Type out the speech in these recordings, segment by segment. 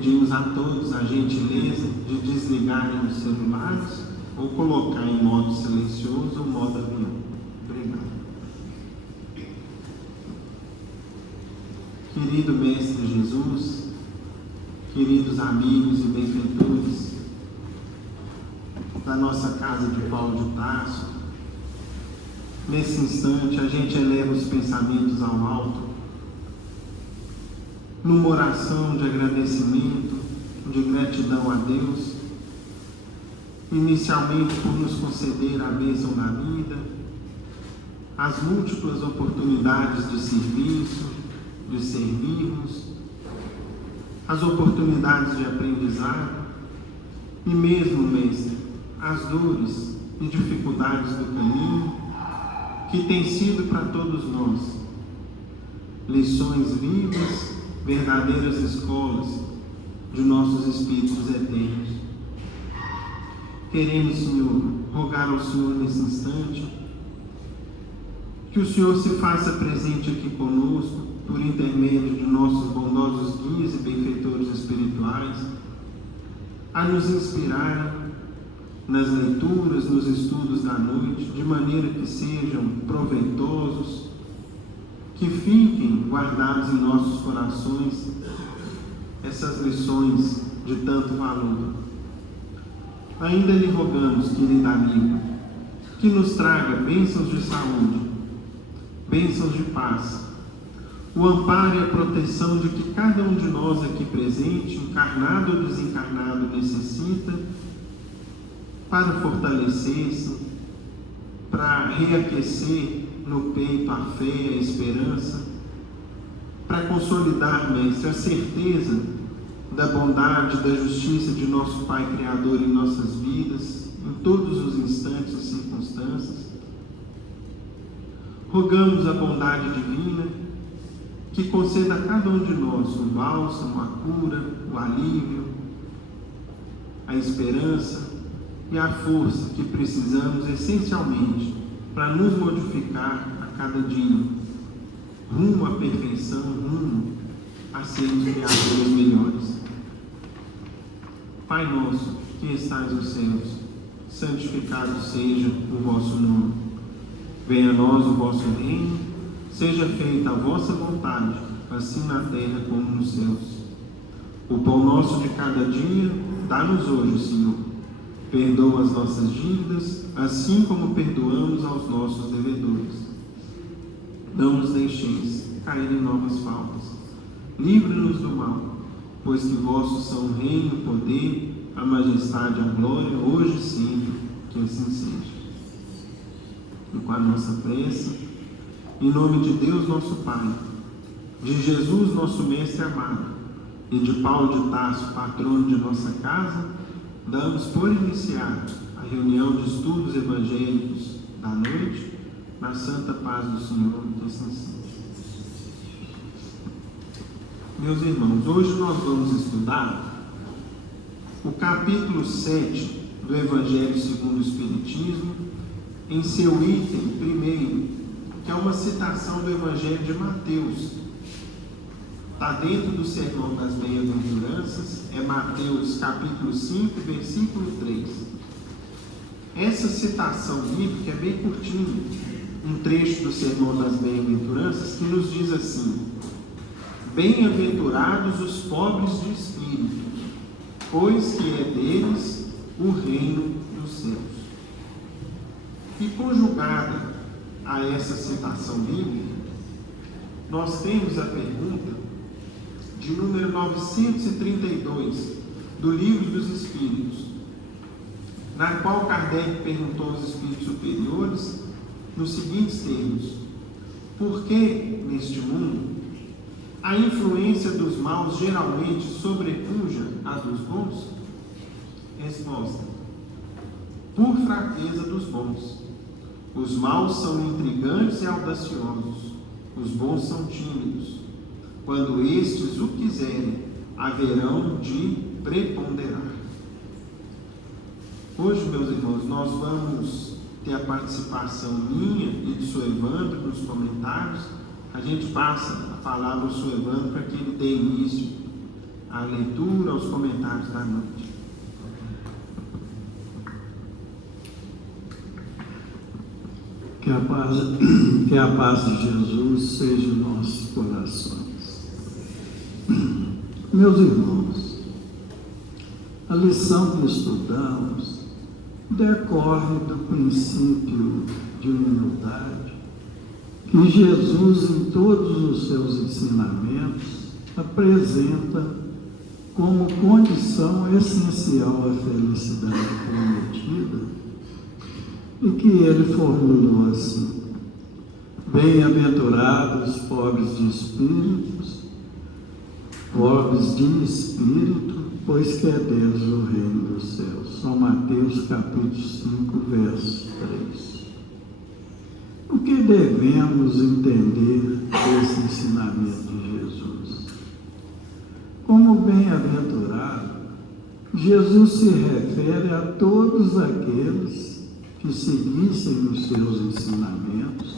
pedimos a todos a gentileza de desligarem os celulares ou colocar em modo silencioso ou modo avião. Obrigado. Querido Mestre Jesus, queridos amigos e benfeitores da nossa casa de Paulo de Tarso, nesse instante a gente eleva os pensamentos ao alto, numa oração de agradecimento, de gratidão a Deus, inicialmente por nos conceder a bênção da vida, as múltiplas oportunidades de serviço, de servirmos, as oportunidades de aprendizado e mesmo, Mestre, as dores e dificuldades do caminho que tem sido para todos nós lições vivas, verdadeiras escolas de nossos espíritos eternos. Queremos, Senhor, rogar ao Senhor nesse instante que o Senhor se faça presente aqui conosco por intermédio de nossos bondosos guias e benfeitores espirituais, a nos inspirarem nas leituras, nos estudos da noite, de maneira que sejam proveitosos, que fiquem guardados em nossos corações essas lições de tanto valor. Ainda lhe rogamos, querido amigo, que nos traga bênçãos de saúde, bênçãos de paz, o amparo e a proteção de que cada um de nós aqui presente, encarnado ou desencarnado, necessita para fortalecer-se, para reaquecer no peito a fé e a esperança, para consolidar, Mestre, a certeza da bondade, da justiça de nosso Pai Criador em nossas vidas, em todos os instantes e circunstâncias. Rogamos a bondade divina que conceda a cada um de nós o bálsamo, a cura, o alívio, a esperança e a força que precisamos essencialmente para nos modificar a cada dia, rumo à perfeição, rumo a sermos criaturas melhores. Pai nosso, que estais nos céus, santificado seja o vosso nome. Venha a nós o vosso reino, seja feita a vossa vontade, assim na terra como nos céus. O pão nosso de cada dia, dá-nos hoje, Senhor. Perdoa as nossas dívidas, assim como perdoamos aos nossos devedores. Não nos deixeis cair em novas faltas. Livre-nos do mal, pois que vossos são o reino, o poder, a majestade e a glória, hoje e sempre, que assim seja. E com a nossa prece, em nome de Deus nosso Pai, de Jesus nosso Mestre amado, e de Paulo de Tarso, patrono de nossa casa, damos por iniciar a reunião de estudos evangélicos da noite, na santa paz do Senhor, que assim seja. Meus irmãos, hoje nós vamos estudar o capítulo 7 do Evangelho segundo o Espiritismo, em seu item primeiro, que é uma citação do Evangelho de Mateus. Está dentro do Sermão das Bem-aventuranças, é Mateus capítulo 5, versículo 3. Essa citação bíblica é bem curtinha, um trecho do Sermão das Bem-aventuranças que nos diz assim: bem-aventurados os pobres de espírito, pois que é deles o reino dos céus. E conjugada a essa citação bíblica, nós temos a pergunta de número 932 do Livro dos Espíritos, na qual Kardec perguntou aos espíritos superiores nos seguintes termos: por que neste mundo a influência dos maus geralmente sobrepuja a dos bons? Resposta: por fraqueza dos bons. Os maus são intrigantes e audaciosos, os bons são tímidos. Quando estes o quiserem, haverão de preponderar. Hoje, meus irmãos, nós vamos ter a participação minha e do Sr. Evandro nos comentários. A gente passa a palavra ao Sr. Evandro para que ele dê início à leitura, aos comentários da noite. Que a paz de Jesus seja em nossos corações. Meus irmãos, a lição que estudamos decorre do princípio de humildade que Jesus, em todos os seus ensinamentos, apresenta como condição essencial à felicidade prometida, e que ele formulou assim: bem-aventurados pobres de espírito, pois que é deles o reino dos céus. São Mateus capítulo 5, verso 3. O que devemos entender desse ensinamento de Jesus? Como bem-aventurado, Jesus se refere a todos aqueles que seguissem os seus ensinamentos,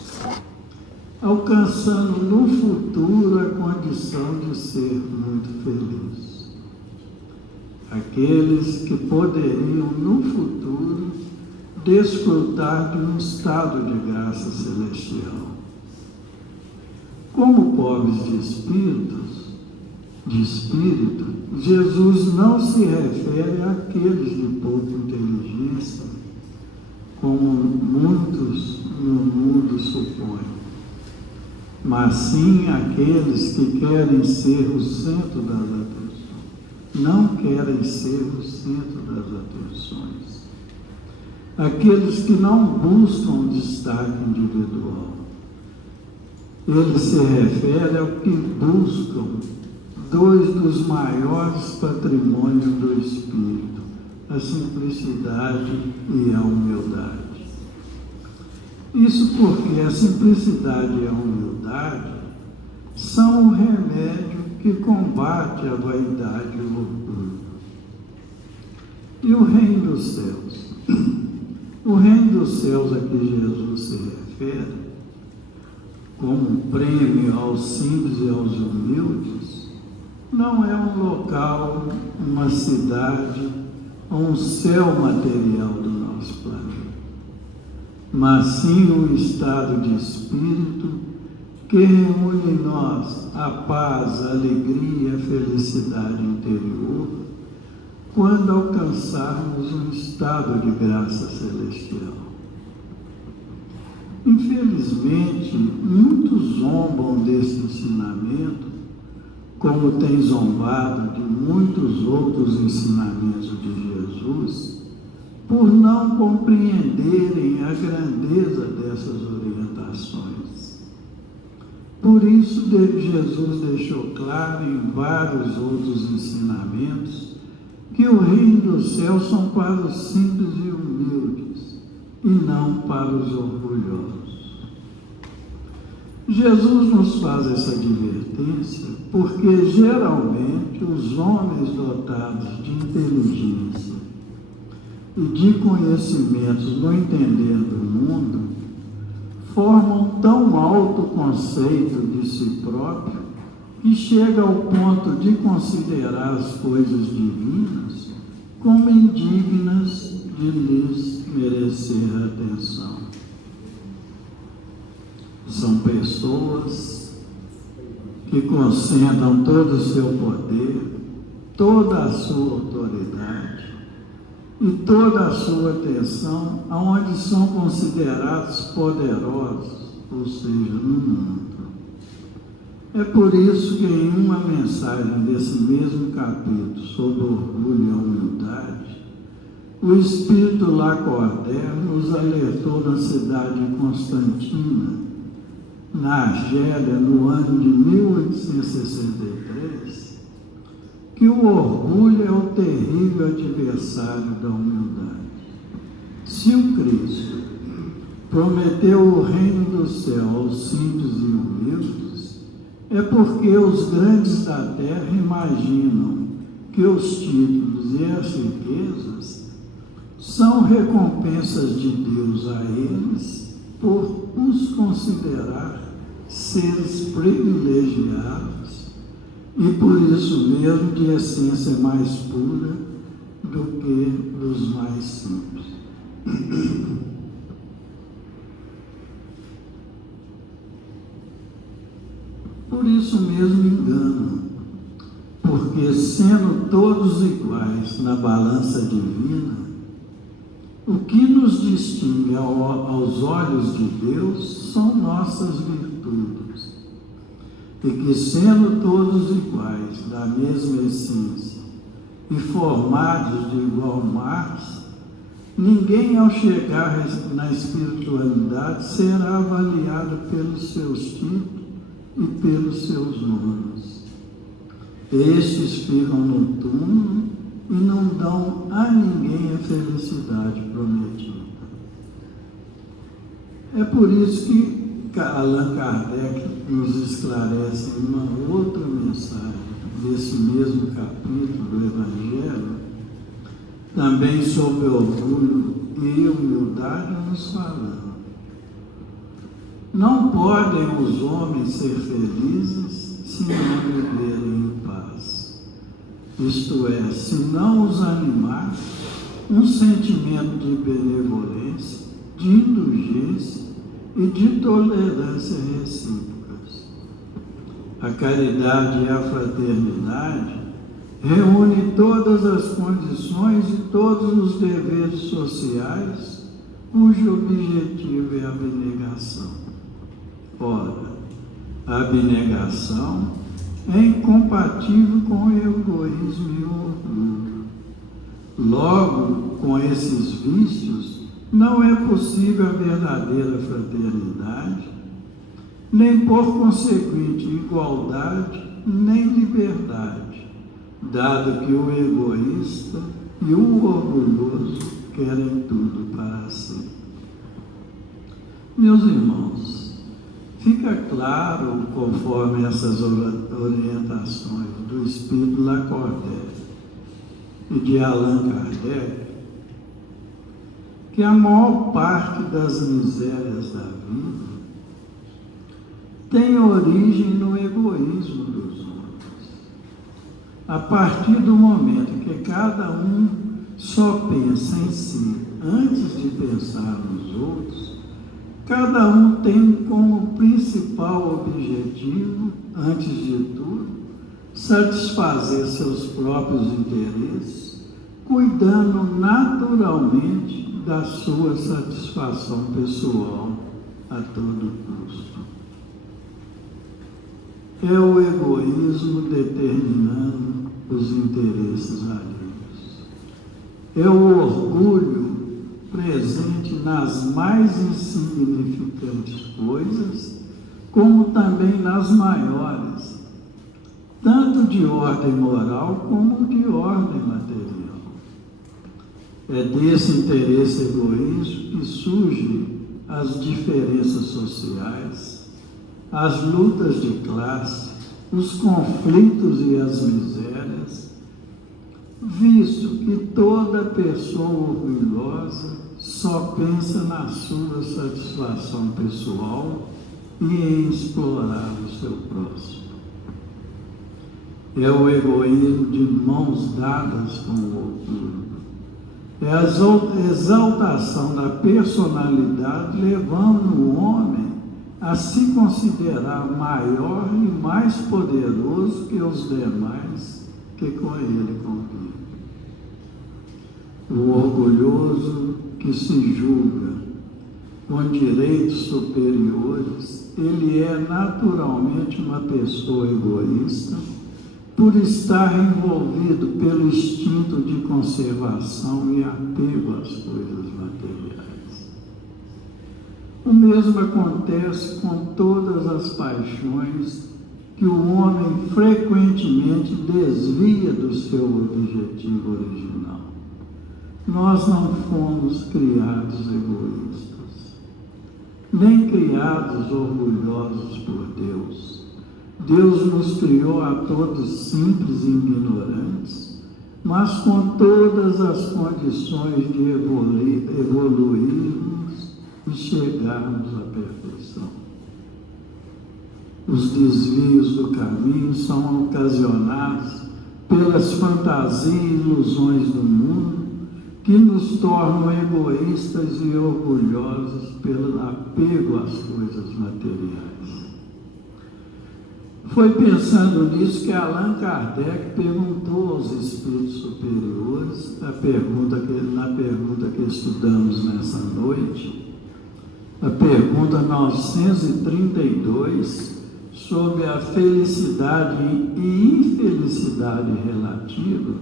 alcançando no futuro a condição de ser muito feliz. Aqueles que poderiam no futuro desfrutar de um estado de graça celestial. Como pobres de espírito, Jesus não se refere àqueles de pouca inteligência, como muitos no mundo supõem, mas sim aqueles que querem ser o centro das atenções, não querem ser o centro das atenções. Aqueles que não buscam destaque individual. Ele se refere ao que buscam dois dos maiores patrimônios do Espírito, a simplicidade e a humildade. Isso porque a simplicidade e a humildade são o remédio que combate a vaidade e o orgulho. E o reino dos céus? O reino dos céus a que Jesus se refere, como um prêmio aos simples e aos humildes, não é um local, uma cidade ou um céu material do nosso planeta, mas sim um estado de espírito que reúne em nós a paz, a alegria e a felicidade interior, quando alcançarmos um estado de graça celestial. Infelizmente, muitos zombam desse ensinamento, como tem zombado de muitos outros ensinamentos de Jesus, por não compreenderem a grandeza dessas orientações. Por isso, Jesus deixou claro em vários outros ensinamentos que o reino dos céus são para os simples e humildes, e não para os orgulhosos. Jesus nos faz essa advertência porque, geralmente, os homens dotados de inteligência e de conhecimentos no entender do mundo formam tão alto conceito de si próprio que chega ao ponto de considerar as coisas divinas como indignas de lhes merecer atenção. São pessoas que concentram todo o seu poder, toda a sua autoridade e toda a sua atenção aonde são considerados poderosos, ou seja, no mundo. É por isso que em uma mensagem desse mesmo capítulo sobre orgulho e a humildade, o Espírito Lacordaire nos alertou na cidade de Constantina, na Argélia, no ano de 1863, que o orgulho é o terrível adversário da humildade. Se o Cristo prometeu o reino do céu aos simples e humildes, é porque os grandes da terra imaginam que os títulos e as riquezas são recompensas de Deus a eles por os considerar seres privilegiados e por isso mesmo de essência mais pura do que dos mais simples. Por isso mesmo engano, porque sendo todos iguais na balança divina, o que nos distingue aos olhos de Deus são nossas virtudes, e que sendo todos iguais da mesma essência e formados de igual massa, ninguém ao chegar na espiritualidade será avaliado pelos seus títulos e pelos seus nomes. Estes ficam no túmulo e não dão a ninguém a felicidade prometida. É por isso que Allan Kardec nos esclarece em uma outra mensagem desse mesmo capítulo do Evangelho, também sobre orgulho e humildade, nos falando: não podem os homens ser felizes se não viverem em paz. Isto é, se não os animar um sentimento de benevolência, de indulgência e de tolerância recíprocas. A caridade e a fraternidade reúnem todas as condições e todos os deveres sociais cujo objetivo é a abnegação. Ora, a abnegação é incompatível com o egoísmo e o orgulho. Logo, com esses vícios, não é possível a verdadeira fraternidade, nem por conseguinte igualdade, nem liberdade, dado que o egoísta e o orgulhoso querem tudo para si. Meus irmãos, fica claro, conforme essas orientações do Espírito Lacordaire e de Allan Kardec, que a maior parte das misérias da vida tem origem no egoísmo dos homens. A partir do momento que cada um só pensa em si antes de pensar nos outros, cada um tem como principal objetivo, antes de tudo, satisfazer seus próprios interesses, cuidando naturalmente da sua satisfação pessoal a todo custo. É o egoísmo determinando os interesses alheios. É o orgulho presente nas mais insignificantes coisas, como também nas maiores, tanto de ordem moral como de ordem material. É desse interesse egoísta que surgem as diferenças sociais, as lutas de classe, os conflitos e as misérias, visto que toda pessoa orgulhosa só pensa na sua satisfação pessoal e em explorar o seu próximo. É o egoísmo de mãos dadas com o orgulho. É a exaltação da personalidade levando o homem a se considerar maior e mais poderoso que os demais que com ele convivem. O orgulhoso que se julga com direitos superiores, ele é naturalmente uma pessoa egoísta, por estar envolvido pelo instinto de conservação e apego às coisas materiais. O mesmo acontece com todas as paixões que o homem frequentemente desvia do seu objetivo original. Nós não fomos criados egoístas, nem criados orgulhosos por Deus. Deus nos criou a todos simples e ignorantes, mas com todas as condições de evoluirmos e chegarmos à perfeição. Os desvios do caminho são ocasionados pelas fantasias e ilusões do mundo que nos tornam egoístas e orgulhosos pelo apego às coisas materiais. Foi pensando nisso que Allan Kardec perguntou aos espíritos superiores, na pergunta que estudamos nessa noite, a pergunta 932, sobre a felicidade e infelicidade relativa,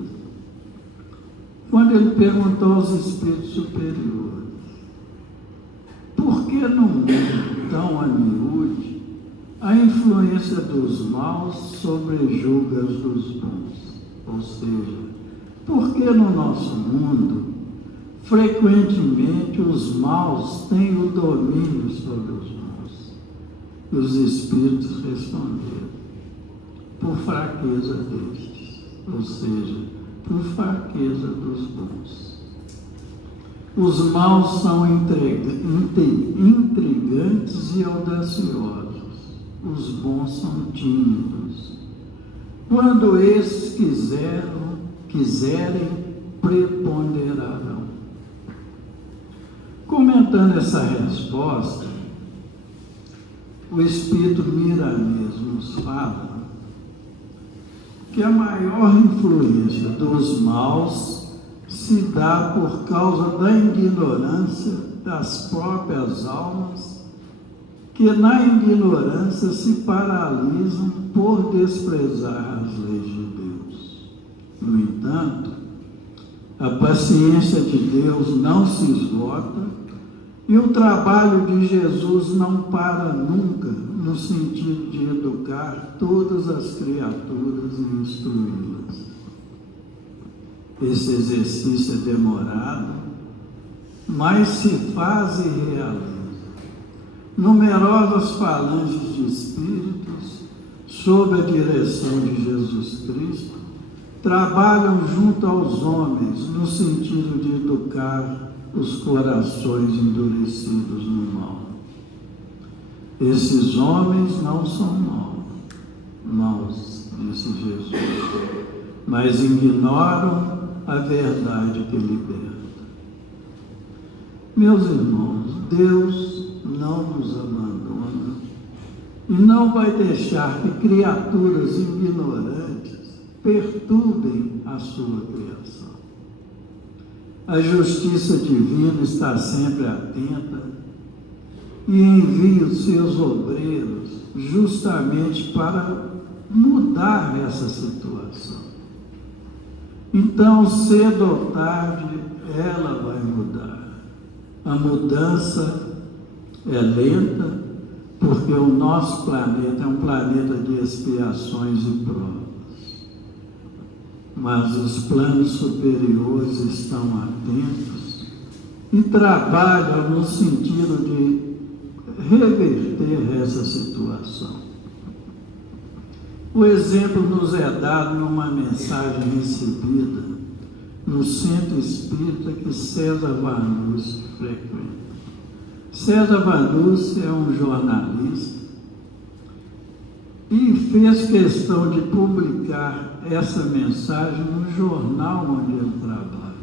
quando ele perguntou aos espíritos superiores: por que no mundo tão a miúde a influência dos maus sobrejuga as dos bons? Ou seja, por que no nosso mundo frequentemente os maus têm o domínio sobre os bons? E os espíritos responderam: por fraqueza destes, ou seja, por fraqueza dos bons. Os maus são intrigantes e audaciosos, os bons são tímidos. Quando esses quiserem, preponderarão. Comentando essa resposta, o Espírito Miramês nos fala que a maior influência dos maus se dá por causa da ignorância das próprias almas, que na ignorância se paralisam por desprezar as leis de Deus. No entanto, a paciência de Deus não se esgota e o trabalho de Jesus não para nunca, no sentido de educar todas as criaturas e instruí-las. Esse exercício é demorado, mas se faz e realiza. Numerosas falanges de espíritos, sob a direção de Jesus Cristo, trabalham junto aos homens no sentido de educar os corações endurecidos no mal. Esses homens não são maus, disse Jesus, mas ignoram a verdade que liberta. Meus irmãos, Deus não nos abandona e não vai deixar que criaturas ignorantes perturbem a sua criação. A justiça divina está sempre atenta e envia os seus obreiros justamente para mudar essa situação. Então, cedo ou tarde, ela vai mudar. A mudança é lenta, porque o nosso planeta é um planeta de expiações e provas. Mas os planos superiores estão atentos e trabalham no sentido de reverter essa situação. O exemplo nos é dado numa mensagem recebida no centro espírita que César Vannucci frequenta. César Vannucci é um jornalista e fez questão de publicar essa mensagem no jornal onde ele trabalha.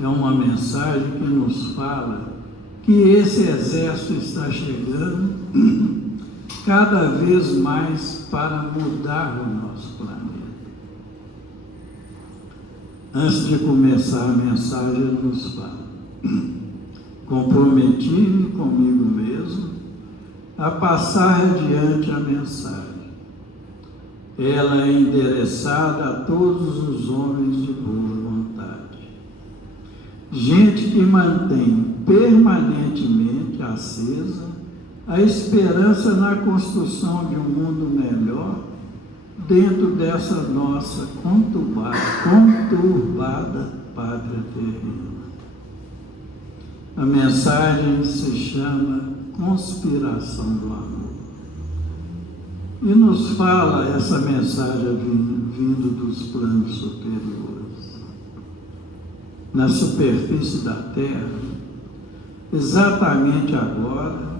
É uma mensagem que nos fala que esse exército está chegando cada vez mais para mudar o nosso planeta. Antes de começar a mensagem, ele nos fala: comprometi-me comigo mesmo a passar adiante a mensagem. Ela é endereçada a todos os homens de boa vontade. Gente que mantém permanentemente acesa a esperança na construção de um mundo melhor dentro dessa nossa conturbada pátria terrena. A mensagem se chama Conspiração do Amor. E nos fala essa mensagem vindo dos planos superiores. Na superfície da Terra, exatamente agora,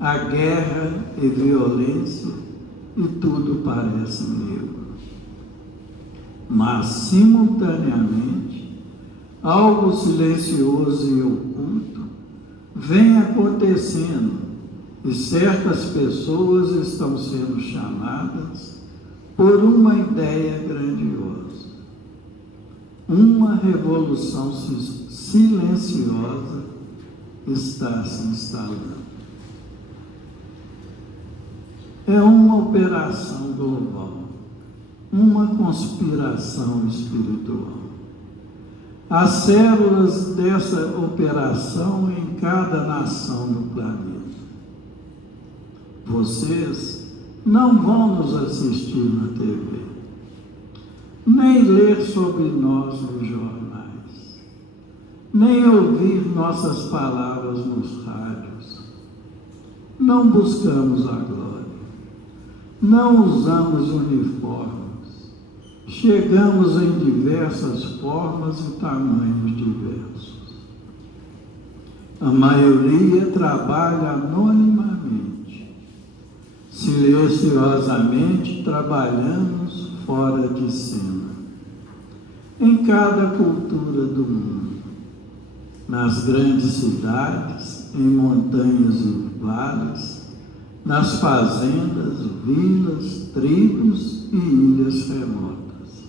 a guerra e violência, e tudo parece negro. Mas, simultaneamente, algo silencioso e oculto vem acontecendo e certas pessoas estão sendo chamadas por uma ideia grandiosa. Uma revolução silenciosa está se instalando. É uma operação global, uma conspiração espiritual. As células dessa operação em cada nação do planeta. Vocês não vão nos assistir na TV, nem ler sobre nós nos jornais, nem ouvir nossas palavras nos rádios. Não buscamos a glória, não usamos uniformes, chegamos em diversas formas e tamanhos diversos. A maioria trabalha anonimamente. Silenciosamente trabalhamos fora de cena, em cada cultura do mundo, nas grandes cidades, em montanhas e vales, nas fazendas, vilas, tribos e ilhas remotas.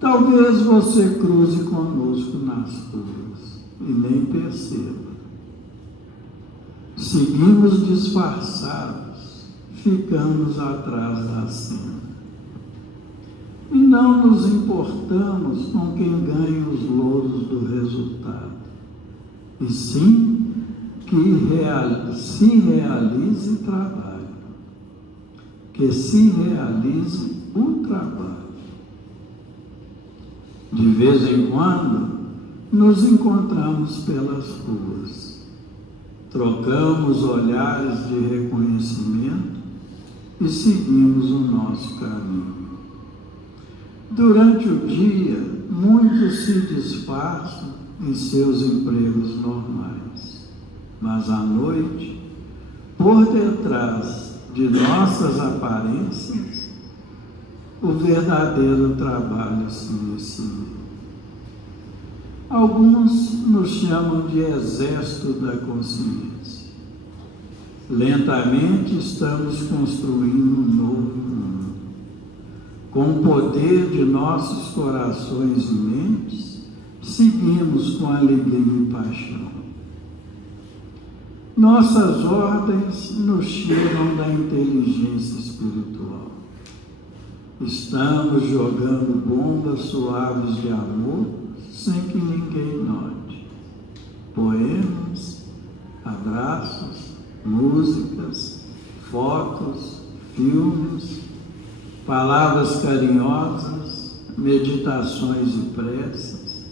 Talvez você cruze conosco nas ruas e nem perceba. Seguimos disfarçados, ficamos atrás da cena. E não nos importamos com quem ganha os louros do resultado, e sim que se realize o trabalho, que se realize o trabalho. De vez em quando, nos encontramos pelas ruas. Trocamos olhares de reconhecimento e seguimos o nosso caminho. Durante o dia, muitos se disfarçam em seus empregos normais, mas à noite, por detrás de nossas aparências, o verdadeiro trabalho se inicia. Alguns nos chamam de exército da consciência. Lentamente estamos construindo um novo mundo. Com o poder de nossos corações e mentes, seguimos com alegria e paixão. Nossas ordens nos chegam da inteligência espiritual. Estamos jogando bombas suaves de amor sem que ninguém note. Poemas, abraços, músicas, fotos, filmes, palavras carinhosas, meditações e preces,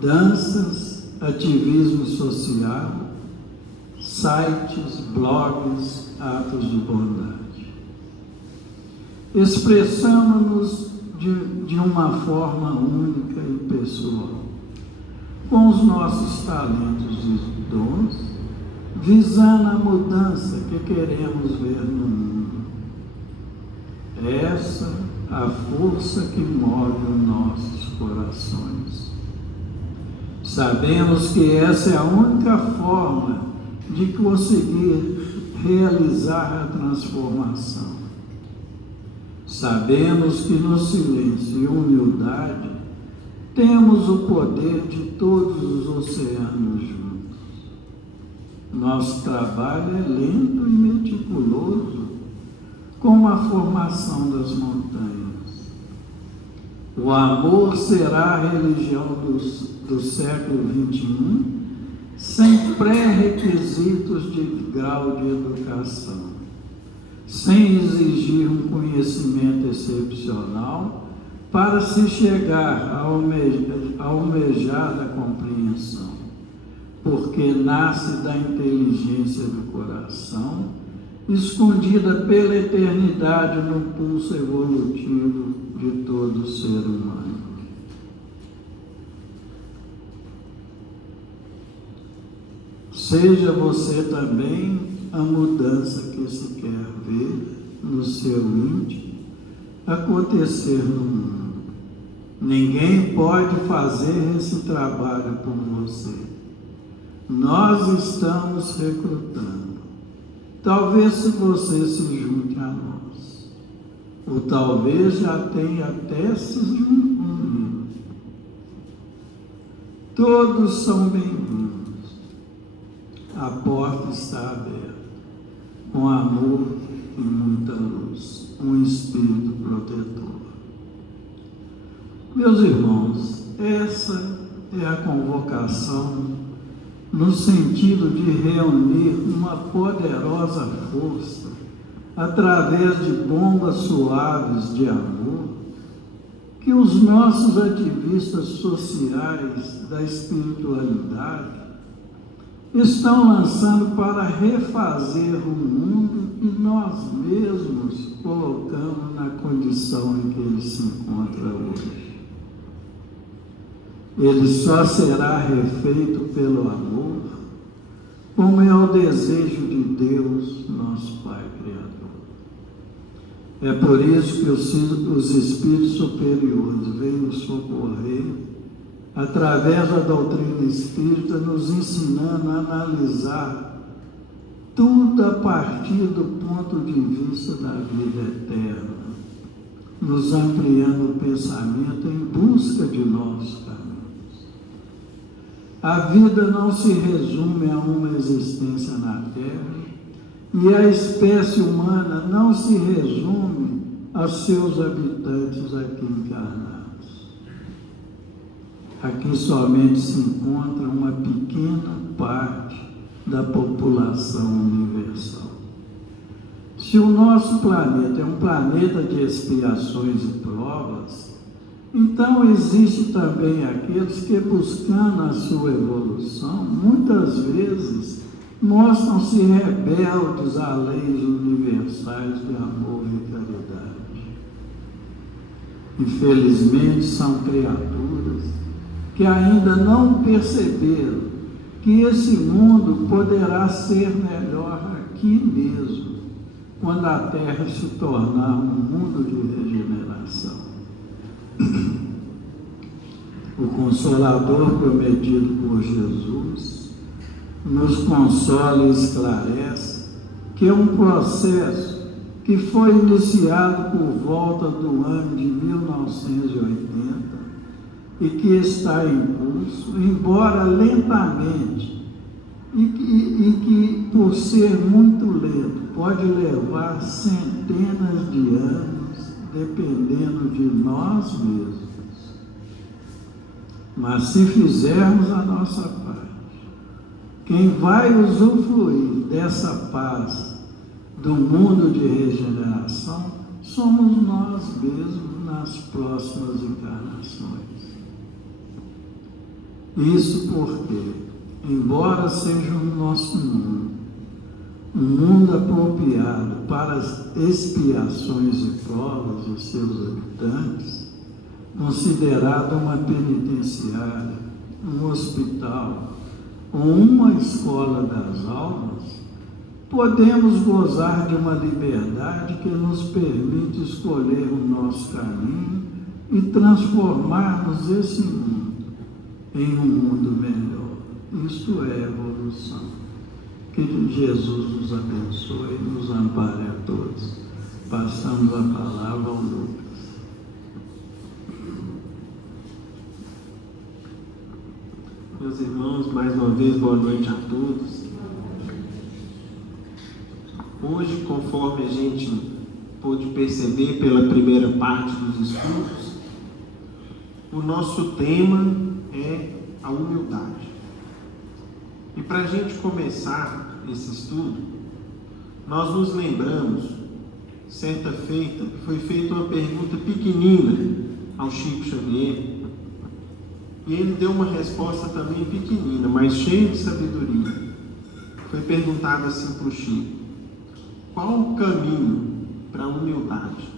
danças, ativismo social, sites, blogs, atos de bondade. Expressamos-nos de uma forma única e pessoal, com os nossos talentos e dons, visando a mudança que queremos ver no mundo. Essa é a força que move os nossos corações. Sabemos que essa é a única forma de conseguir realizar a transformação. Sabemos que no silêncio e humildade temos o poder de todos os oceanos juntos. Nosso trabalho é lento e meticuloso, como a formação das montanhas. O amor será a religião do século XXI, sem pré-requisitos de grau de educação, sem exigir um conhecimento excepcional para se chegar à almejada compreensão, porque nasce da inteligência do coração, escondida pela eternidade no pulso evolutivo de todo ser humano. Seja você também a mudança que se quer ver no seu íntimo acontecer no mundo. Ninguém pode fazer esse trabalho por você. Nós estamos recrutando. Talvez se você se junte a nós, ou talvez já tenha até se unido. Todos são bem-vindos. A porta está aberta, com amor e muita luz, um espírito protetor. Meus irmãos, essa é a convocação no sentido de reunir uma poderosa força através de bombas suaves de amor que os nossos ativistas sociais da espiritualidade estão lançando para refazer o mundo que nós mesmos colocamos na condição em que ele se encontra hoje. Ele só será refeito pelo amor, como é o desejo de Deus, nosso Pai Criador. É por isso que os Espíritos superiores vêm nos socorrer, através da doutrina espírita, nos ensinando a analisar tudo a partir do ponto de vista da vida eterna, nos ampliando o pensamento em busca de novos caminhos. A vida não se resume a uma existência na Terra, e a espécie humana não se resume a seus habitantes aqui encarnados. Aqui somente se encontra uma pequena parte da população universal. Se o nosso planeta é um planeta de expiações e provas, então existe também aqueles que, buscando a sua evolução, muitas vezes mostram-se rebeldes a leis universais de amor e caridade. Infelizmente, são criaturas que ainda não perceberam que esse mundo poderá ser melhor aqui mesmo, quando a Terra se tornar um mundo de regeneração. O Consolador prometido por Jesus nos consola e esclarece que é um processo que foi iniciado por volta do ano de 1980 e que está em curso, embora lentamente, e que por ser muito lento, pode levar centenas de anos, dependendo de nós mesmos. Mas se fizermos a nossa parte, quem vai usufruir dessa paz do mundo de regeneração somos nós mesmos nas próximas encarnações. Isso porque, embora seja o nosso mundo, um mundo apropriado para as expiações e provas dos seus habitantes, considerado uma penitenciária, um hospital ou uma escola das almas, podemos gozar de uma liberdade que nos permite escolher o nosso caminho e transformarmos esse mundo em um mundo melhor. Isto é evolução. Que Jesus nos abençoe e nos ampare a todos. Passamos a palavra ao Lucas. Meus irmãos, mais uma vez, boa noite a todos. Hoje, conforme a gente pôde perceber pela primeira parte dos estudos, o nosso tema é a humildade. E para a gente começar esse estudo, nós nos lembramos, certa feita, que foi feita uma pergunta pequenina ao Chico Xavier, e ele deu uma resposta também pequenina, mas cheia de sabedoria. Foi perguntado assim para o Chico: qual o caminho para a humildade?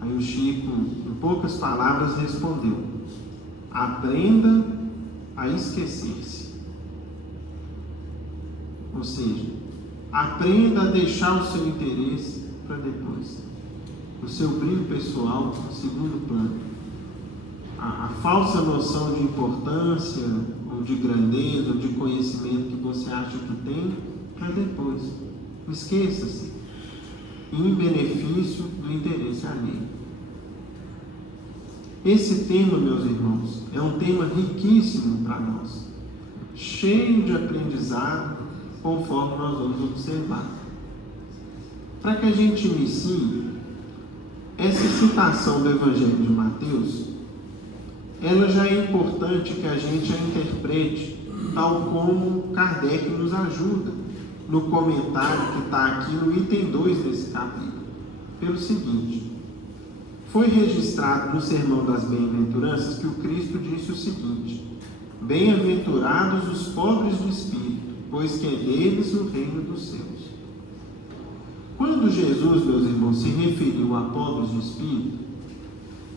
Aí o Chico, em poucas palavras, respondeu: aprenda a esquecer-se. Ou seja, aprenda a deixar o seu interesse para depois. O seu brilho pessoal em segundo plano. A falsa noção de importância, ou de grandeza, ou de conhecimento que você acha que tem, para depois. Esqueça-se. Em benefício do interesse alheio. Esse tema, meus irmãos, é um tema riquíssimo para nós. Cheio de aprendizado, conforme nós vamos observar. Para que a gente inicie, essa citação do Evangelho de Mateus, ela já é importante que a gente a interprete, tal como Kardec nos ajuda no comentário que está aqui no item 2 desse capítulo, pelo seguinte: foi registrado no Sermão das Bem-aventuranças que o Cristo disse o seguinte: bem-aventurados os pobres de espírito, pois que é deles o reino dos céus. Quando Jesus, meus irmãos, se referiu a pobres de espírito,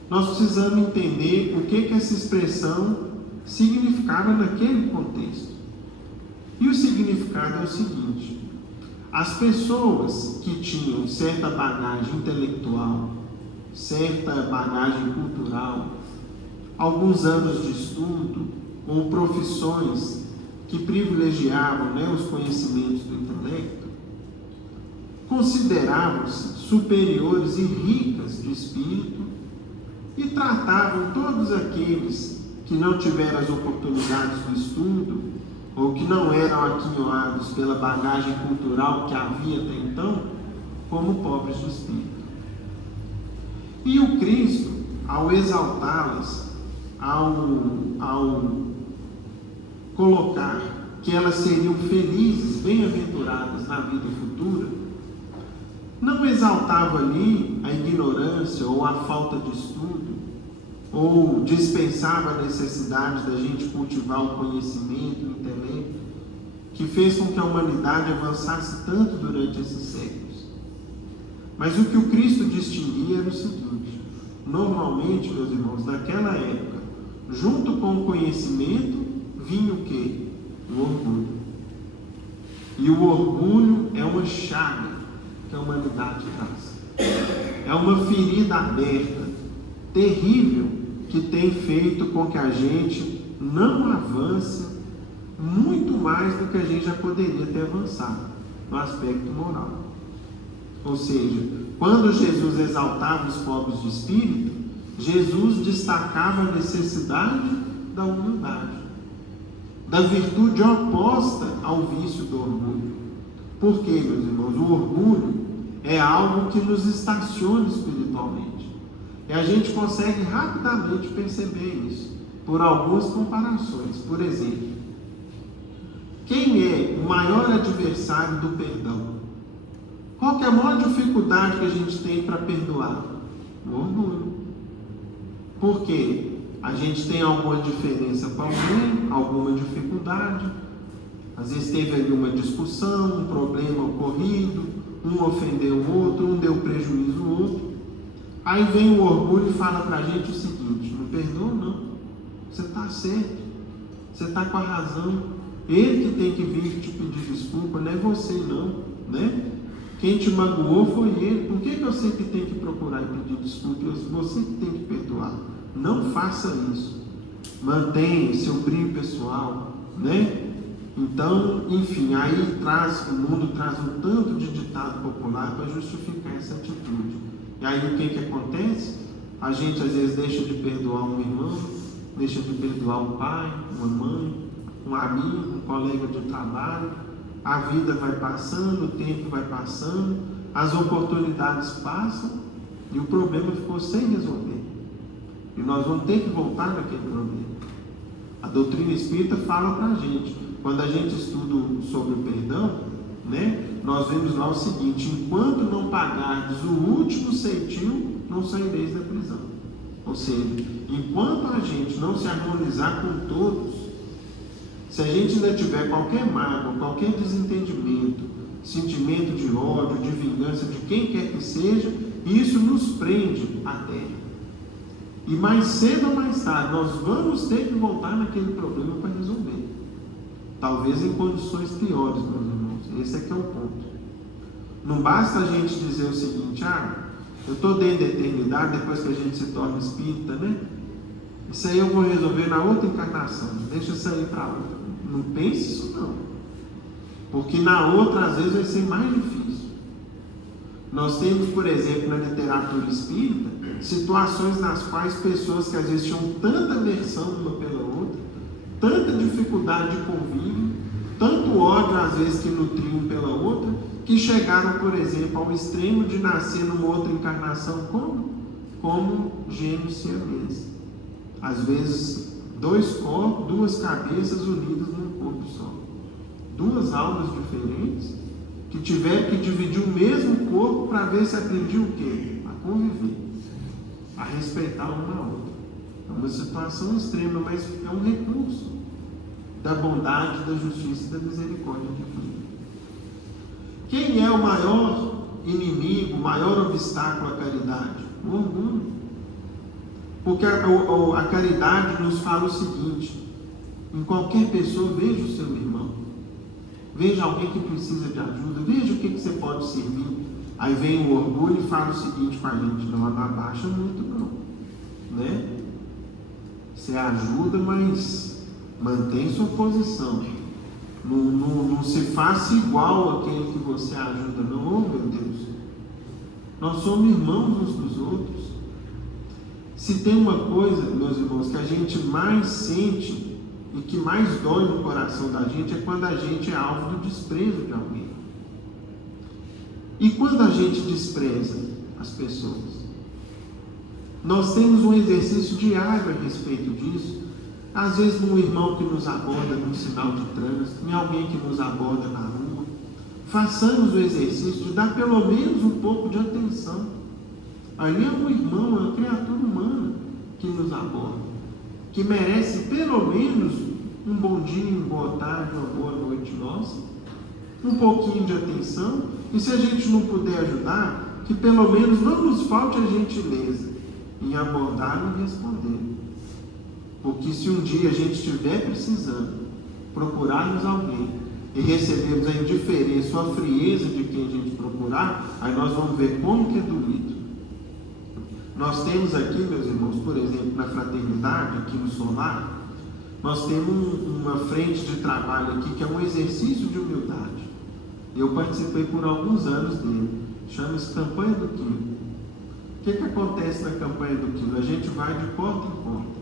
nós precisamos entender o que essa expressão significava naquele contexto. E o significado é o seguinte: as pessoas que tinham certa bagagem intelectual, certa bagagem cultural, alguns anos de estudo, ou profissões que privilegiavam, os conhecimentos do intelecto, consideravam-se superiores e ricas de espírito e tratavam todos aqueles que não tiveram as oportunidades do estudo ou que não eram aquinhoados pela bagagem cultural que havia até então, como pobres de espírito. E o Cristo, ao exaltá-las, ao colocar que elas seriam felizes, bem-aventuradas na vida futura, não exaltava ali a ignorância ou a falta de estudo, ou dispensava a necessidade da gente cultivar o conhecimento, o intelecto, que fez com que a humanidade avançasse tanto durante esses séculos. Mas o que o Cristo distinguia era o seguinte: normalmente, meus irmãos, naquela época, junto com o conhecimento, vinha o quê? O orgulho. E o orgulho é uma chaga que a humanidade traz. É uma ferida aberta, terrível, que tem feito com que a gente não avance muito mais do que a gente já poderia ter avançado no aspecto moral. Ou seja, quando Jesus exaltava os pobres de espírito, Jesus destacava a necessidade da humildade, da virtude oposta ao vício do orgulho. Por quê, meus irmãos? O orgulho é algo que nos estaciona espiritualmente. E a gente consegue rapidamente perceber isso por algumas comparações. Por exemplo, quem é o maior adversário do perdão? Qual que é a maior dificuldade que a gente tem para perdoar? O orgulho. Por quê? A gente tem alguma diferença com alguém, alguma dificuldade, às vezes teve ali uma discussão, um problema ocorrido, um ofendeu o outro, um deu prejuízo ao outro. Aí vem o orgulho e fala para a gente o seguinte: não perdoa não, você está certo, você está com a razão, ele que tem que vir te pedir desculpa, não é você não, né? Quem te magoou foi ele. Por que eu sempre tenho que procurar e pedir desculpa? Você que tem que perdoar. Não faça isso. Mantenha seu brilho pessoal, né? Então, enfim, aí o mundo traz um tanto de ditado popular para justificar essa atitude. E aí o que acontece? A gente às vezes deixa de perdoar um irmão, deixa de perdoar um pai, uma mãe, um amigo, um colega de trabalho. A vida vai passando, o tempo vai passando, as oportunidades passam e o problema ficou sem resolver. E nós vamos ter que voltar naquele problema. A doutrina espírita fala para a gente, quando a gente estuda sobre o perdão, nós vemos lá o seguinte: enquanto não pagardes o último centil, não saireis da prisão. Ou seja, enquanto a gente não se harmonizar com todos, se a gente ainda tiver qualquer mágoa, qualquer desentendimento, sentimento de ódio, de vingança, de quem quer que seja, isso nos prende à terra. E mais cedo ou mais tarde, nós vamos ter que voltar naquele problema para resolver. Talvez em condições piores, meus irmãos. Esse é que é o ponto. Não basta a gente dizer o seguinte: eu estou dentro da eternidade depois que a gente se torna espírita, né? Isso aí eu vou resolver na outra encarnação, deixa isso aí para outra. Não pense isso não, porque na outra às vezes vai ser mais difícil. Nós temos, por exemplo, na literatura espírita, situações nas quais pessoas que às vezes tinham tanta aversão uma pela outra, tanta dificuldade de convívio, tanto ódio às vezes que nutriam pela outra, que chegaram, por exemplo, ao extremo de nascer numa outra encarnação como gêmeos siameses. Às vezes, dois corpos, duas cabeças unidas num corpo só. Duas almas diferentes que tiveram que dividir o mesmo corpo para ver se aprendiam o quê? A conviver, a respeitar uma a outra. É uma situação extrema, mas é um recurso da bondade, da justiça e da misericórdia de Deus. Quem é o maior inimigo, o maior obstáculo à caridade? O orgulho. Porque a caridade nos fala o seguinte: em qualquer pessoa, veja o seu irmão, veja alguém que precisa de ajuda, veja o que você pode servir. Aí vem o orgulho e fala o seguinte para a gente: não abaixa muito não, né? Você ajuda, mas mantém sua posição. Não se faça igual àquele que você ajuda, não. Oh, meu Deus, nós somos irmãos uns dos outros. Se tem uma coisa, meus irmãos, que a gente mais sente e que mais dói no coração da gente, é quando a gente é alvo do desprezo de alguém. E quando a gente despreza as pessoas? Nós temos um exercício diário a respeito disso. Às vezes num irmão que nos aborda num sinal de trânsito, em alguém que nos aborda na rua. Façamos o exercício de dar pelo menos um pouco de atenção. Ali é um irmão, é uma criatura humana que nos aborda, que merece pelo menos um bom dia, uma boa tarde, uma boa noite nossa, um pouquinho de atenção. E se a gente não puder ajudar, que pelo menos não nos falte a gentileza em abordar e responder. Porque se um dia a gente estiver precisando, procurarmos alguém e recebermos a indiferença ou a frieza de quem a gente procurar, aí nós vamos ver como que é doído. Nós temos aqui, meus irmãos, por exemplo, na fraternidade, aqui no Solar, nós temos uma frente de trabalho aqui que é um exercício de humildade. Eu participei por alguns anos dele. Chama-se Campanha do Quilo. O que acontece na Campanha do Quilo? A gente vai de porta em porta.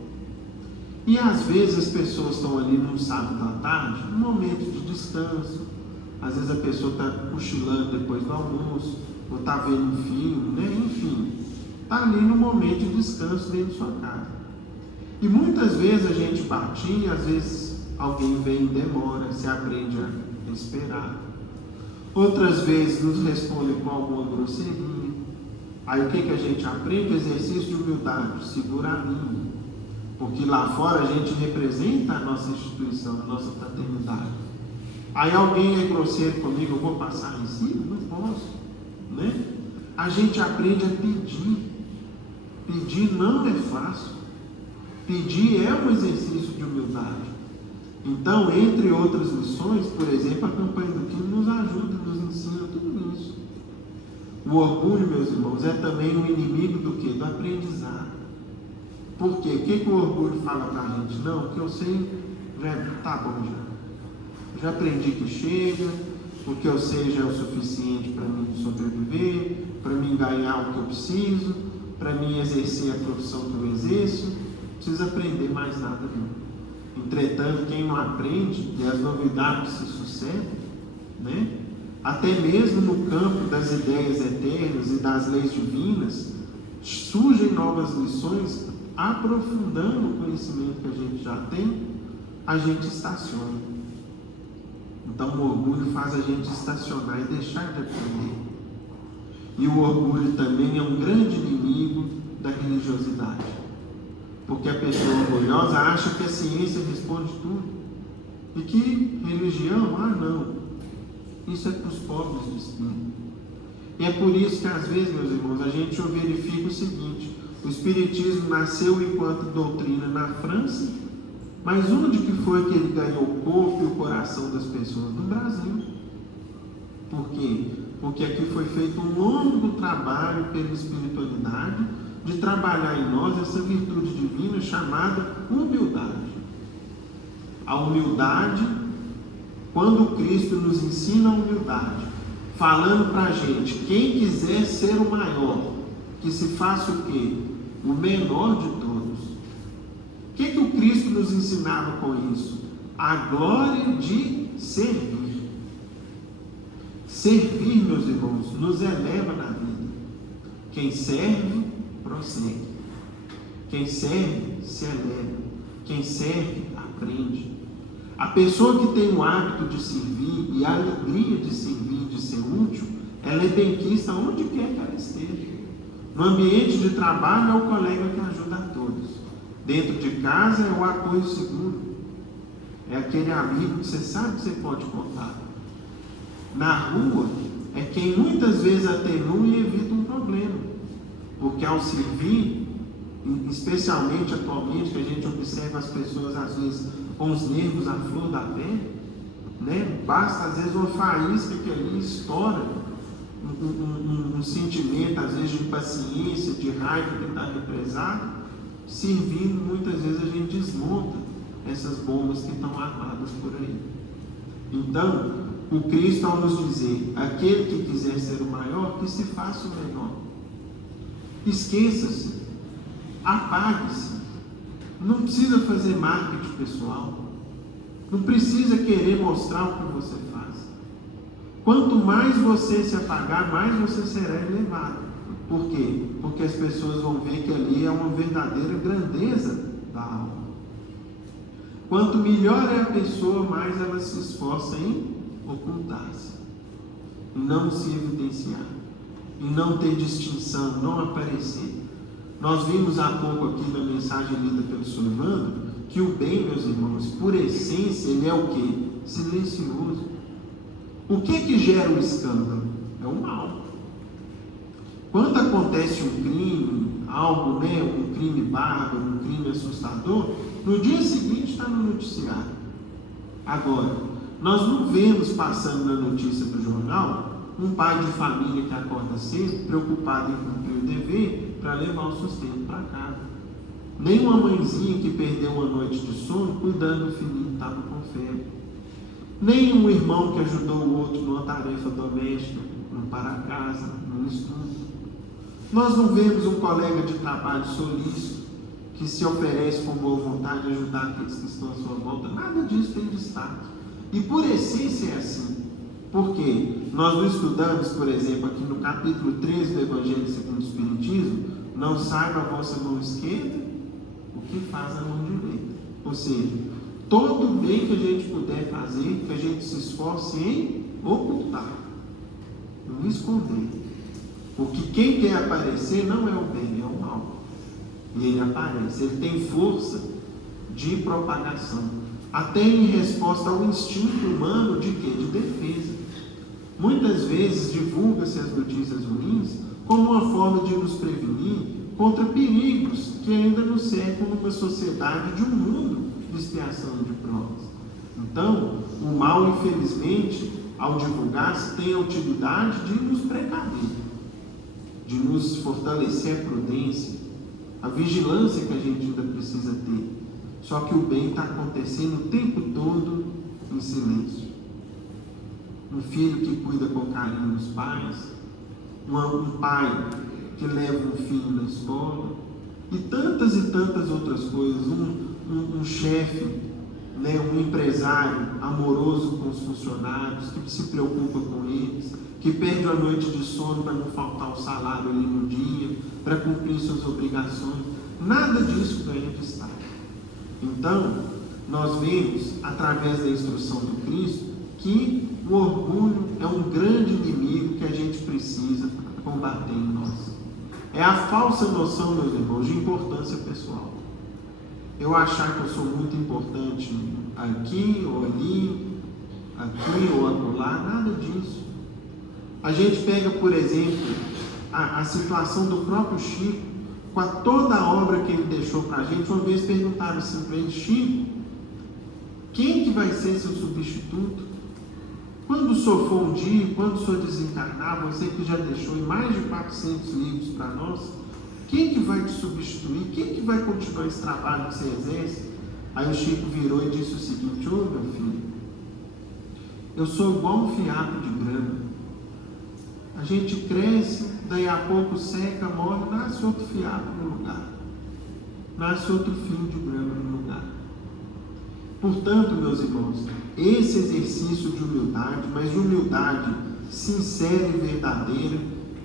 E às vezes as pessoas estão ali num sábado à tarde, num momento de descanso. Às vezes a pessoa está cochilando depois do almoço, ou está vendo um filme, né? Enfim, está ali no momento de descanso dentro de sua casa. E muitas vezes a gente batia, às vezes alguém vem e demora, você aprende a esperar. Outras vezes nos respondem com alguma grosseria. Aí o que a gente aprende? Exercício de humildade, segura a língua. Porque lá fora a gente representa a nossa instituição, a nossa fraternidade. Aí alguém é grosseiro comigo, eu vou passar em cima? Não posso, né? A gente aprende a pedir. Pedir não é fácil. Pedir é um exercício de humildade. Então, entre outras lições, por exemplo, a Campanha do Quilo nos ajuda, nos ensina tudo isso. O orgulho, meus irmãos, é também um inimigo do quê? Do aprendizado. Por quê? O que o orgulho fala para a gente? Não, o que eu sei, já está bom já. Já aprendi que chega, o que eu sei já é o suficiente para mim sobreviver, para mim ganhar o que eu preciso, para mim exercer a profissão que eu exerço. Não preciso aprender mais nada não. Entretanto, quem não aprende, e as novidades se sucedem, né? Até mesmo no campo das ideias eternas e das leis divinas, surgem novas lições, aprofundando o conhecimento que a gente já tem, a gente estaciona. Então o orgulho faz a gente estacionar e deixar de aprender. E o orgulho também é um grande inimigo da religiosidade. Porque a pessoa orgulhosa acha que a ciência responde tudo. E que religião? Ah, não. Isso é para os pobres de espírito. E é por isso que às vezes, meus irmãos, a gente verifica o seguinte: o Espiritismo nasceu enquanto doutrina na França, mas onde que foi que ele ganhou o corpo e o coração das pessoas? No Brasil. quê? Porque aqui foi feito um longo trabalho pela espiritualidade de trabalhar em nós essa virtude divina chamada humildade. A humildade, quando Cristo nos ensina a humildade, falando para a gente, quem quiser ser o maior, que se faça o quê? O menor de todos. O que o Cristo nos ensinava com isso? A glória de servir. Servir, meus irmãos, nos eleva na vida. Quem serve, prossegue. Quem serve, se eleva. Quem serve, aprende. A pessoa que tem o hábito de servir e a alegria de servir, de ser útil, ela é benquista onde quer que ela esteja. No ambiente de trabalho é o colega que ajuda a todos. Dentro de casa é o apoio seguro. É aquele amigo que você sabe que você pode contar. Na rua é quem muitas vezes atenua e evita um problema. Porque ao servir, especialmente atualmente, que a gente observa as pessoas às vezes com os nervos à flor da pele, né? Basta às vezes uma faísca que ali estoura um sentimento, às vezes de impaciência, de raiva que está represado. Servindo, muitas vezes a gente desmonta essas bombas que estão armadas por aí. Então, o Cristo, ao nos dizer, aquele que quiser ser o maior, que se faça o menor. Esqueça-se, apague-se. Não precisa fazer marketing pessoal. Não precisa querer mostrar o que você faz. Quanto mais você se apagar, mais você será elevado. Por quê? Porque as pessoas vão ver que ali é uma verdadeira grandeza da alma. Quanto melhor é a pessoa, mais ela se esforça em ocultar-se, em não se evidenciar, em não ter distinção, não aparecer. Nós vimos há pouco aqui na mensagem lida pelo Sr. Evandro, que o bem, meus irmãos, por essência, ele é o quê? Silencioso. O que gera o escândalo? É o mal. Quando acontece um crime, algo, né, um crime bárbaro, um crime assustador, no dia seguinte está no noticiário. Agora, nós não vemos passando na notícia do jornal um pai de família que acorda cedo, preocupado em cumprir o dever para levar o sustento para casa. Nem uma mãezinha que perdeu uma noite de sono cuidando do filhinho que estava com febre. Nem um irmão que ajudou o outro numa tarefa doméstica, no para-casa, no estudo. Nós não vemos um colega de trabalho solícito que se oferece com boa vontade a ajudar aqueles que estão à sua volta. Nada disso tem destaque. E por essência é assim. Porque nós não estudamos, por exemplo, aqui no capítulo 13 do Evangelho segundo o Espiritismo, não saiba a vossa mão esquerda o que faz a mão direita. Ou seja, todo o bem que a gente puder fazer, que a gente se esforce em ocultar, não esconder. Porque quem quer aparecer não é o bem, é o mal. E ele aparece, ele tem força de propagação, até em resposta ao instinto humano de quê? De defesa. Muitas vezes divulga-se as notícias ruins como uma forma de nos prevenir contra perigos que ainda nos cercam numa sociedade de um mundo de expiação de provas. Então, o mal, infelizmente, ao divulgar-se, tem a utilidade de nos precaver, de nos fortalecer a prudência, a vigilância que a gente ainda precisa ter. Só que o bem está acontecendo o tempo todo em silêncio. Um filho que cuida com carinho dos pais, um pai que leva um filho na escola, e tantas outras coisas. Um chefe, né, um empresário amoroso com os funcionários, que se preocupa com eles, que perde a noite de sono para não faltar o salário ali no dia, para cumprir suas obrigações. Nada disso ganha destaque. Então, nós vemos, através da instrução do Cristo, que o orgulho é um grande inimigo que a gente precisa combater em nós. É a falsa noção, meus irmãos, de importância pessoal. Eu achar que eu sou muito importante aqui ou ali, aqui ou acolá, nada disso. A gente pega, por exemplo, a situação do próprio Chico, com toda a obra que ele deixou para a gente. Uma vez perguntaram assim para ele: Chico, quem que vai ser seu substituto? Quando o senhor for um dia, quando o senhor desencarnar, você que já deixou mais de 400 livros para nós, quem que vai te substituir? Quem que vai continuar esse trabalho que você exerce? Aí o Chico virou e disse o seguinte: ô meu filho, eu sou igual um fiapo de grama. A gente cresce, daí a pouco seca, morre, nasce outro fiapo no lugar. Nasce outro fio de grama no lugar. Portanto, meus irmãos, esse exercício de humildade, mas de humildade sincera e verdadeira,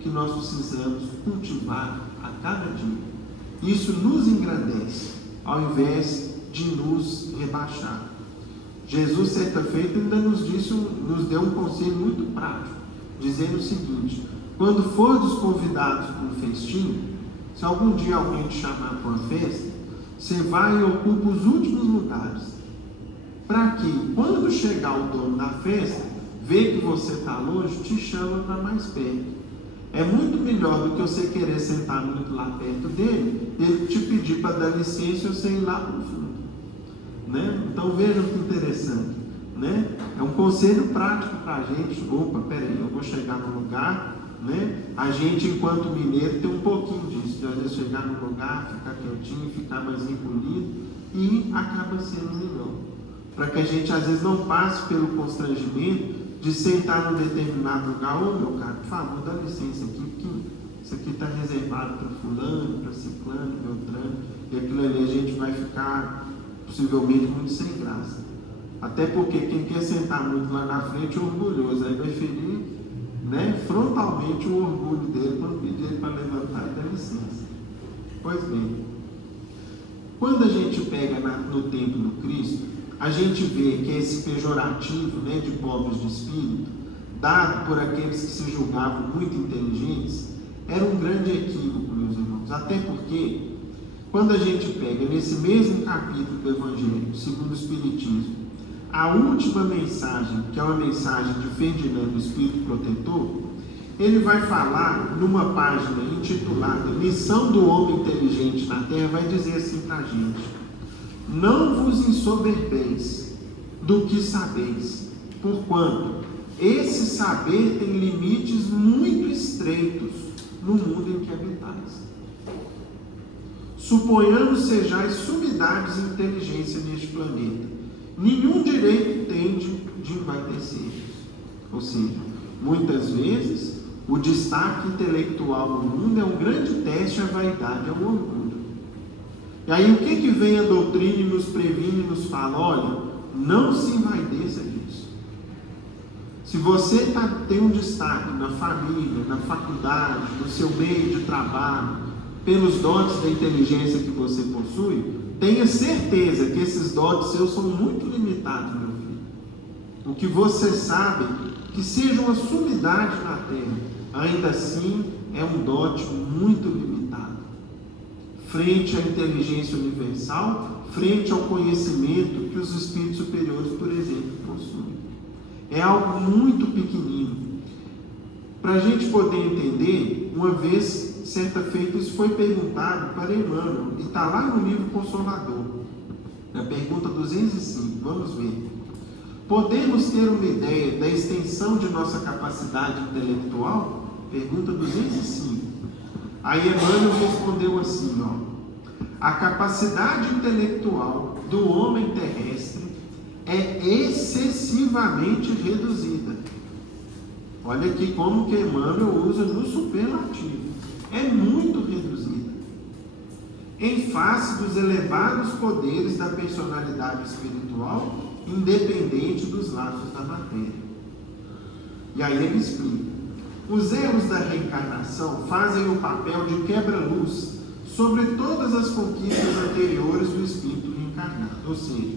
que nós precisamos cultivar a cada dia. Isso nos engrandece, ao invés de nos rebaixar. Jesus, certa feita, ainda nos deu um conselho muito prático, dizendo o seguinte: quando fordes convidados para um festim, se algum dia alguém te chamar para uma festa, você vai e ocupa os últimos lugares, para que, quando chegar o dono da festa, vê que você está longe, te chama para mais perto. É muito melhor do que você querer sentar muito lá perto dele, ele te pedir para dar licença e você ir lá para o fundo. Né? Então vejam que interessante. Né? É um conselho prático para a gente. Opa, peraí, eu vou chegar no lugar. Né? A gente, enquanto mineiro, tem um pouquinho disso, de às vezes chegar no lugar, ficar quietinho, ficar mais encolhido, e acaba sendo melhor. Para que a gente às vezes não passe pelo constrangimento de sentar num determinado lugar. Ô meu caro, por favor, dá licença aqui, porque isso aqui está reservado para fulano, para ciclano, beltrano, e aquilo ali a gente vai ficar possivelmente muito sem graça. Até porque quem quer sentar muito lá na frente é orgulhoso, aí vai ferir, né, frontalmente o orgulho dele quando pedir ele para levantar e dar licença. Pois bem, quando a gente pega no templo do Cristo, a gente vê que esse pejorativo, né, de pobres de espírito, dado por aqueles que se julgavam muito inteligentes, era um grande equívoco, meus irmãos. Até porque, quando a gente pega nesse mesmo capítulo do Evangelho, segundo o Espiritismo, a última mensagem, que é uma mensagem de Ferdinando, o Espírito Protetor, ele vai falar numa página intitulada Missão do Homem Inteligente na Terra, vai dizer assim para a gente: não vos ensoberbeis do que sabeis, porquanto esse saber tem limites muito estreitos no mundo em que habitais. Suponhamos sejais sumidades de inteligência neste planeta, nenhum direito tem de envaidecer-vos. Ou seja, muitas vezes o destaque intelectual no mundo é um grande teste à vaidade e ao orgulho. E aí o que vem a doutrina e nos previne e nos fala? Olha, não se envaideça disso. Se você tem um destaque na família, na faculdade, no seu meio de trabalho, pelos dotes da inteligência que você possui, tenha certeza que esses dotes seus são muito limitados, meu filho. O que você sabe, que seja uma sumidade na Terra, ainda assim é um dote muito limitado. Frente à inteligência universal, frente ao conhecimento que os espíritos superiores, por exemplo, possuem. É algo muito pequenino. Para a gente poder entender, uma vez, certa feita, isso foi perguntado para Emmanuel, e está lá no livro Consolador, na pergunta 205, vamos ver. Podemos ter uma ideia da extensão de nossa capacidade intelectual? Pergunta 205. Aí Emmanuel respondeu assim, a capacidade intelectual do homem terrestre é excessivamente reduzida. Olha aqui como que Emmanuel usa no superlativo. É muito reduzida. Em face dos elevados poderes da personalidade espiritual, independente dos laços da matéria. E aí ele explica. Os erros da reencarnação fazem o papel de quebra-luz sobre todas as conquistas anteriores do espírito reencarnado. Ou seja,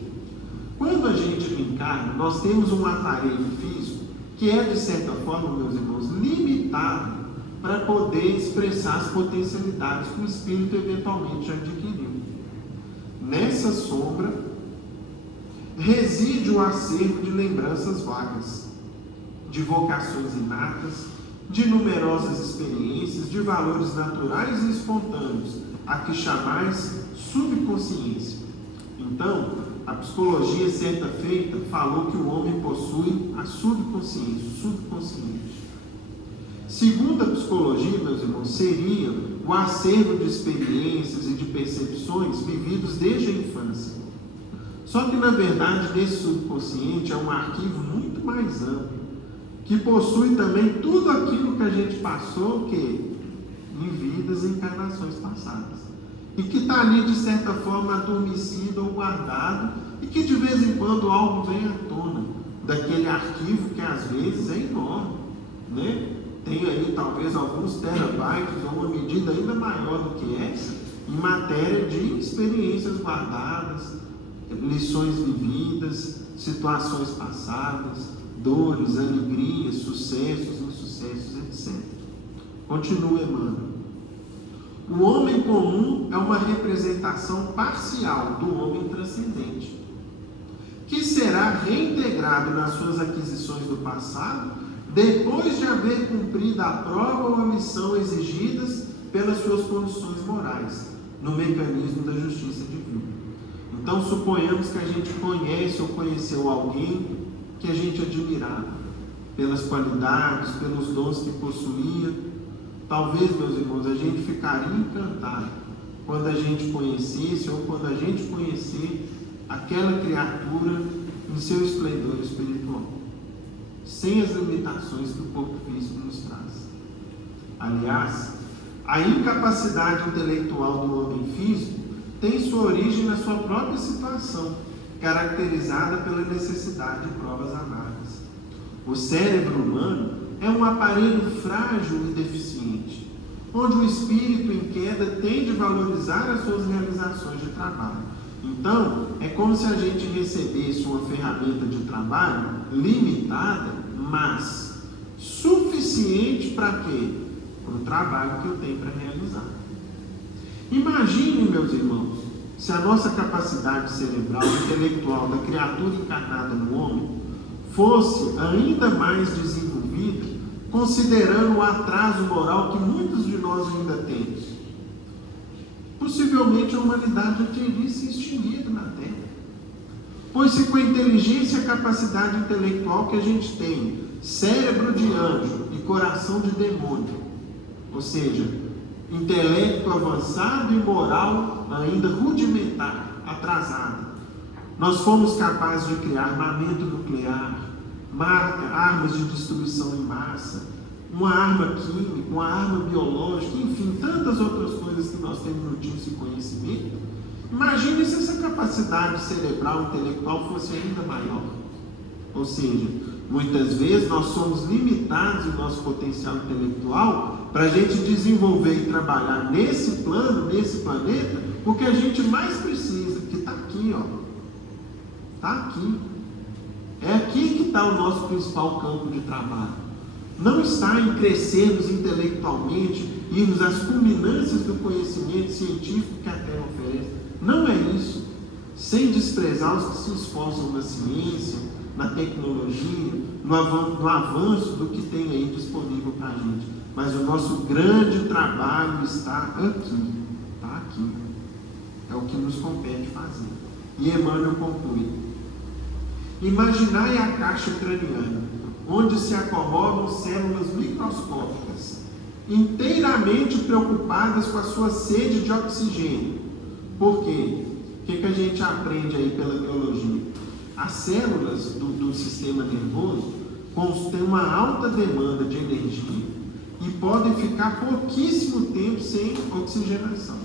quando a gente reencarna, nós temos um aparelho físico que é, de certa forma, meus irmãos, limitado para poder expressar as potencialidades que o espírito eventualmente já adquiriu. Nessa sombra reside o acervo de lembranças vagas, de vocações inatas, de numerosas experiências, de valores naturais e espontâneos, a que chamais subconsciência. Então, a psicologia, certa feita, falou que o homem possui a subconsciência, o subconsciente. Segundo a psicologia, meus irmãos, seria o acervo de experiências e de percepções vividos desde a infância. Só que, na verdade, esse subconsciente é um arquivo muito mais amplo, que possui também tudo aquilo que a gente passou, em vidas e encarnações passadas. E que está ali, de certa forma, adormecido ou guardado, e que de vez em quando algo vem à tona, daquele arquivo que às vezes é enorme, né? Tem aí talvez alguns terabytes, ou uma medida ainda maior do que essa, em matéria de experiências guardadas, lições vividas, situações passadas, dores, alegrias, sucessos, insucessos, etc. Continua Emmanuel. O homem comum é uma representação parcial do homem transcendente, que será reintegrado nas suas aquisições do passado, depois de haver cumprido a prova ou a missão exigidas pelas suas condições morais, no mecanismo da justiça divina. Então, suponhamos que a gente conhece ou conheceu alguém que a gente admirava, pelas qualidades, pelos dons que possuía. Talvez, meus irmãos, a gente ficaria encantado quando a gente conhecesse ou quando a gente conhecer aquela criatura em seu esplendor espiritual, sem as limitações que o corpo físico nos traz. Aliás, a incapacidade intelectual do homem físico tem sua origem na sua própria situação, caracterizada pela necessidade de provas amargas. O cérebro humano é um aparelho frágil e deficiente, onde o espírito em queda tende a valorizar as suas realizações de trabalho. Então, é como se a gente recebesse uma ferramenta de trabalho limitada, mas suficiente para quê? Para o trabalho que eu tenho para realizar. Imagine, meus irmãos, se a nossa capacidade cerebral e intelectual da criatura encarnada no homem fosse ainda mais desenvolvida, considerando o atraso moral que muitos de nós ainda temos. Possivelmente a humanidade já teria se extinguido na Terra. Pois se com a inteligência e a capacidade intelectual que a gente tem, cérebro de anjo e coração de demônio, ou seja, intelecto avançado e moral ainda rudimentar, atrasado, nós fomos capazes de criar armamento nuclear, armas de destruição em massa, uma arma química, uma arma biológica, enfim, tantas outras coisas que nós temos notícia e conhecimento. Imagine se essa capacidade cerebral, intelectual fosse ainda maior. Ou seja, muitas vezes nós somos limitados em nosso potencial intelectual para a gente desenvolver e trabalhar nesse plano, nesse planeta, o que a gente mais precisa, que está aqui, ó. Está aqui. É aqui que está o nosso principal campo de trabalho. Não está em crescermos intelectualmente, irmos às culminâncias do conhecimento científico que a Terra oferece. Não é isso. Sem desprezar os que se esforçam na ciência, na tecnologia, no avanço do que tem aí disponível para a gente. Mas o nosso grande trabalho está aqui. Está aqui. É o que nos compete fazer. E Emmanuel conclui. Imaginai a caixa craniana, onde se acomodam células microscópicas, inteiramente preocupadas com a sua sede de oxigênio. Por quê? O que a gente aprende aí pela biologia? As células do sistema nervoso têm uma alta demanda de energia e podem ficar pouquíssimo tempo sem oxigenação.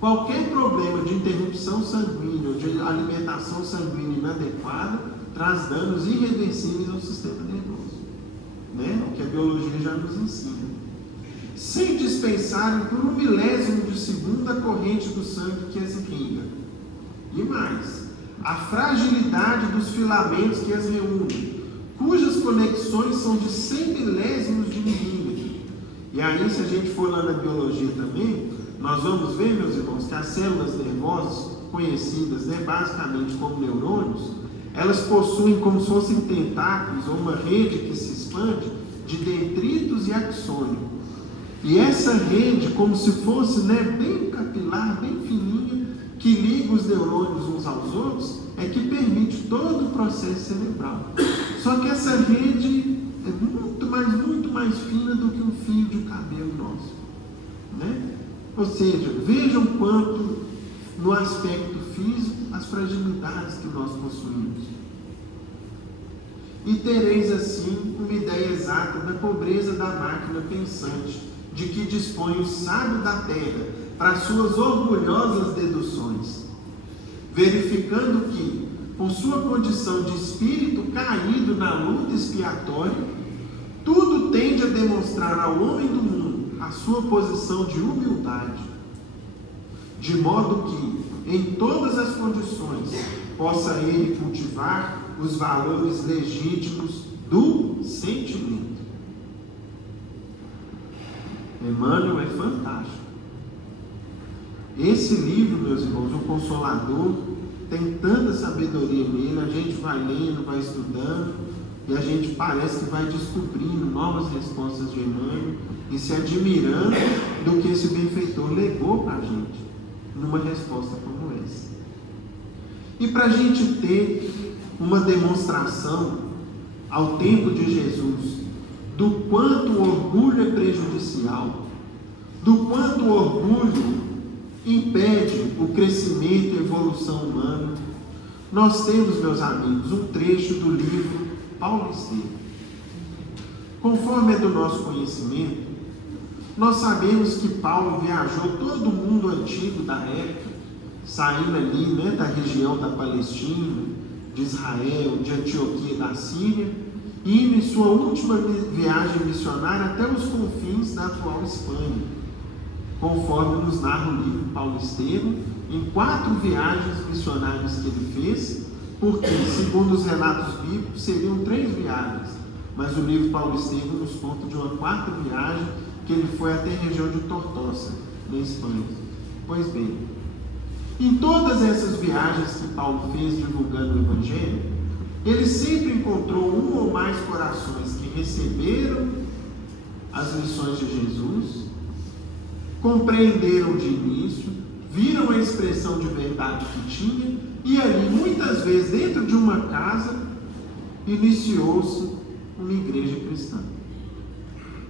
Qualquer problema de interrupção sanguínea ou de alimentação sanguínea inadequada traz danos irreversíveis ao sistema nervoso, né? O que a biologia já nos ensina. Sem dispensarem por 1 milésimo de segundo a corrente do sangue que as irriga. E mais, a fragilidade dos filamentos que as reúnem, cujas conexões são de 100 milésimos de milímetro. E aí, se a gente for lá na biologia também, nós vamos ver, meus irmãos, que as células nervosas, conhecidas, né, basicamente como neurônios, elas possuem como se fossem tentáculos ou uma rede que se expande de detritos e axônio. E essa rede, como se fosse, né, bem capilar, bem fininha, que liga os neurônios uns aos outros, é que permite todo o processo cerebral. Só que essa rede é muito mais fina do que um fio de cabelo nosso, né? Ou seja, vejam quanto no aspecto físico as fragilidades que nós possuímos. E tereis assim uma ideia exata da pobreza da máquina pensante, de que dispõe o sábio da terra para suas orgulhosas deduções, verificando que, por sua condição de espírito caído na luta expiatória, tudo tende a demonstrar ao homem do mundo a sua posição de humildade, de modo que, em todas as condições, possa ele cultivar os valores legítimos do sentimento. Emmanuel é fantástico. Esse livro, meus irmãos, o Consolador, tem tanta sabedoria nele. A gente vai lendo, vai estudando, e a gente parece que vai descobrindo novas respostas de Emmanuel e se admirando do que esse benfeitor legou para a gente numa resposta como essa. E para a gente ter uma demonstração ao tempo de Jesus do quanto o orgulho é prejudicial, do quanto o orgulho impede o crescimento e a evolução humana, nós temos, meus amigos, um trecho do livro Paulo Estevam. Conforme é do nosso conhecimento, nós sabemos que Paulo viajou todo o mundo antigo da época, saindo ali, né, da região da Palestina, de Israel, de Antioquia da Síria, e indo em sua última viagem missionária até os confins da atual Espanha, conforme nos narra o livro Paulo Estevam, em 4 viagens missionárias que ele fez, porque, segundo os relatos bíblicos, seriam 3 viagens, mas o livro Paulo Estevam nos conta de uma 4ª viagem, que ele foi até a região de Tortosa, na Espanha. Pois bem, em todas essas viagens que Paulo fez divulgando o Evangelho, ele sempre encontrou um ou mais corações que receberam as lições de Jesus, compreenderam de início, viram a expressão de verdade que tinha, e ali, muitas vezes, dentro de uma casa, iniciou-se uma igreja cristã.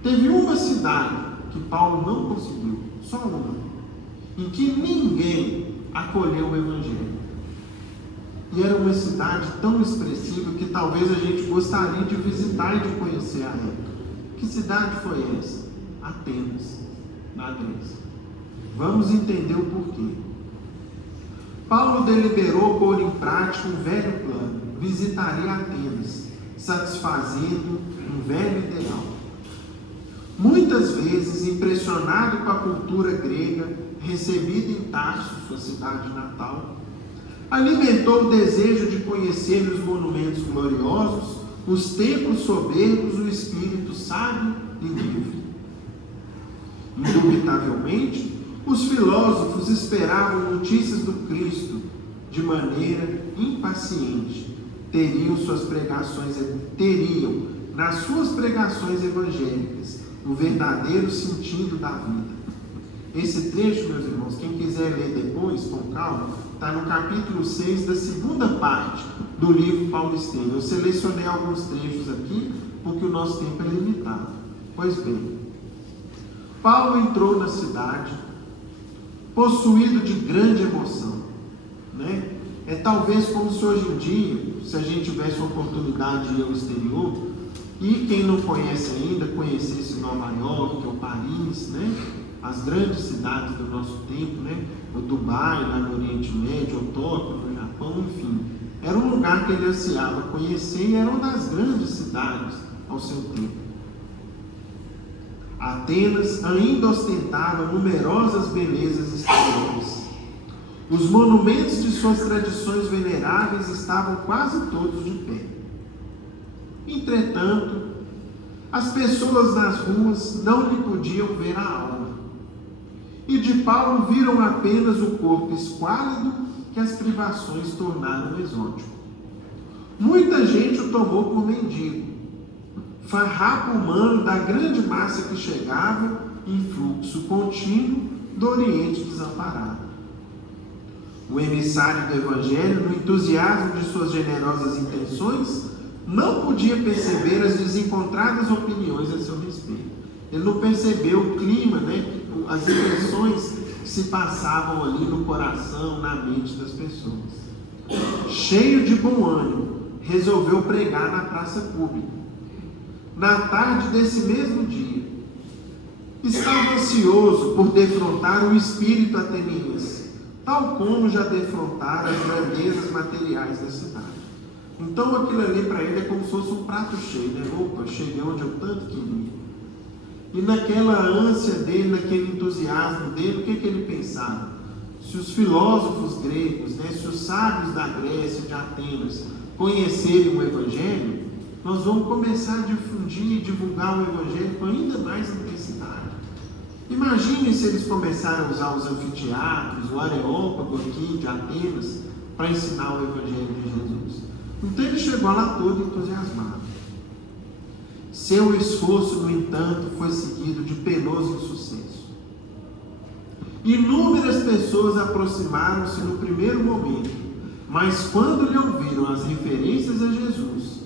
Teve uma cidade que Paulo não conseguiu, só uma, em que ninguém acolheu o Evangelho. E era uma cidade tão expressiva que talvez a gente gostaria de visitar e de conhecer a época. Que cidade foi essa? Atenas, na Grécia. Vamos entender o porquê. Paulo deliberou pôr em prática um velho plano. Visitaria Atenas, satisfazendo um velho ideal. Muitas vezes, impressionado com a cultura grega, recebida em Tarso, sua cidade natal, alimentou o desejo de conhecer os monumentos gloriosos, os templos soberbos, o espírito sábio e livre. Indubitavelmente, os filósofos esperavam notícias do Cristo de maneira impaciente. Teriam nas suas pregações evangélicas o verdadeiro sentido da vida. Esse trecho, meus irmãos, quem quiser ler depois, com calma, está no capítulo 6 da 2ª parte do livro Paulo Estevam. Eu selecionei alguns trechos aqui, porque o nosso tempo é limitado. Pois bem, Paulo entrou na cidade, possuído de grande emoção, né? É talvez como se hoje em dia, se a gente tivesse a oportunidade de ir ao exterior, e quem não conhece ainda, conhecesse Nova York ou Paris, né? As grandes cidades do nosso tempo, né? O Dubai, lá no Oriente Médio, o Tóquio, no Japão, enfim. Era um lugar que ele ansiava conhecer e era uma das grandes cidades ao seu tempo. Atenas ainda ostentava numerosas belezas exteriores. Os monumentos de suas tradições veneráveis estavam quase todos de pé. Entretanto, as pessoas nas ruas não lhe podiam ver a alma. E de Paulo viram apenas o corpo esquálido que as privações tornaram exótico. Muita gente o tomou por mendigo, farrapo humano da grande massa que chegava em fluxo contínuo do Oriente desamparado. O emissário do Evangelho, no entusiasmo de suas generosas intenções, não podia perceber as desencontradas opiniões a seu respeito. Ele não percebeu o clima, as intenções que se passavam ali no coração, na mente das pessoas. Cheio de bom ânimo, resolveu pregar na praça pública. Na tarde desse mesmo dia, estava ansioso por defrontar o espírito ateniense, tal como já defrontara as grandezas materiais da cidade. Então aquilo ali para ele é como se fosse um prato cheio, Opa, cheguei onde eu tanto queria. E naquela ânsia dele, naquele entusiasmo dele, o que ele pensava? Se os filósofos gregos, se os sábios da Grécia, de Atenas, conhecerem o Evangelho, nós vamos começar a difundir e divulgar o Evangelho com ainda mais intensidade. Imaginem se eles começarem a usar os anfiteatros, o Areópago aqui de Atenas, para ensinar o Evangelho de Jesus. Então ele chegou lá todo entusiasmado. Seu esforço, no entanto, foi seguido de penoso insucesso. Inúmeras pessoas aproximaram-se no primeiro momento, mas quando lhe ouviram as referências a Jesus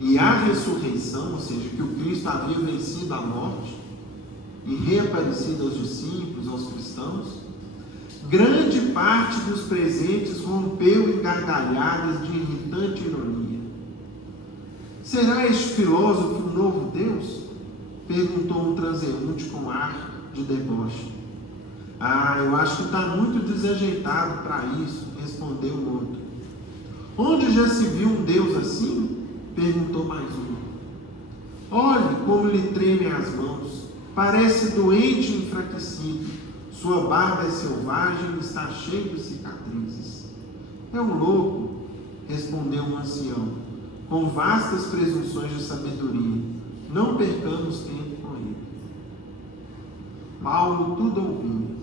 e à ressurreição, ou seja, que o Cristo havia vencido a morte e reaparecido aos discípulos, aos cristãos, grande parte dos presentes rompeu em gargalhadas de irritante ironia. Será este filósofo um novo Deus? Perguntou um transeunte com ar de deboche. Eu acho que está muito desajeitado para isso, respondeu o outro. Onde já se viu um Deus assim? Perguntou mais um. Olhe como lhe tremem as mãos, parece doente e enfraquecido, sua barba é selvagem e está cheia de cicatrizes. É um louco, respondeu um ancião, com vastas presunções de sabedoria. Não percamos tempo com ele. Paulo tudo ouvia.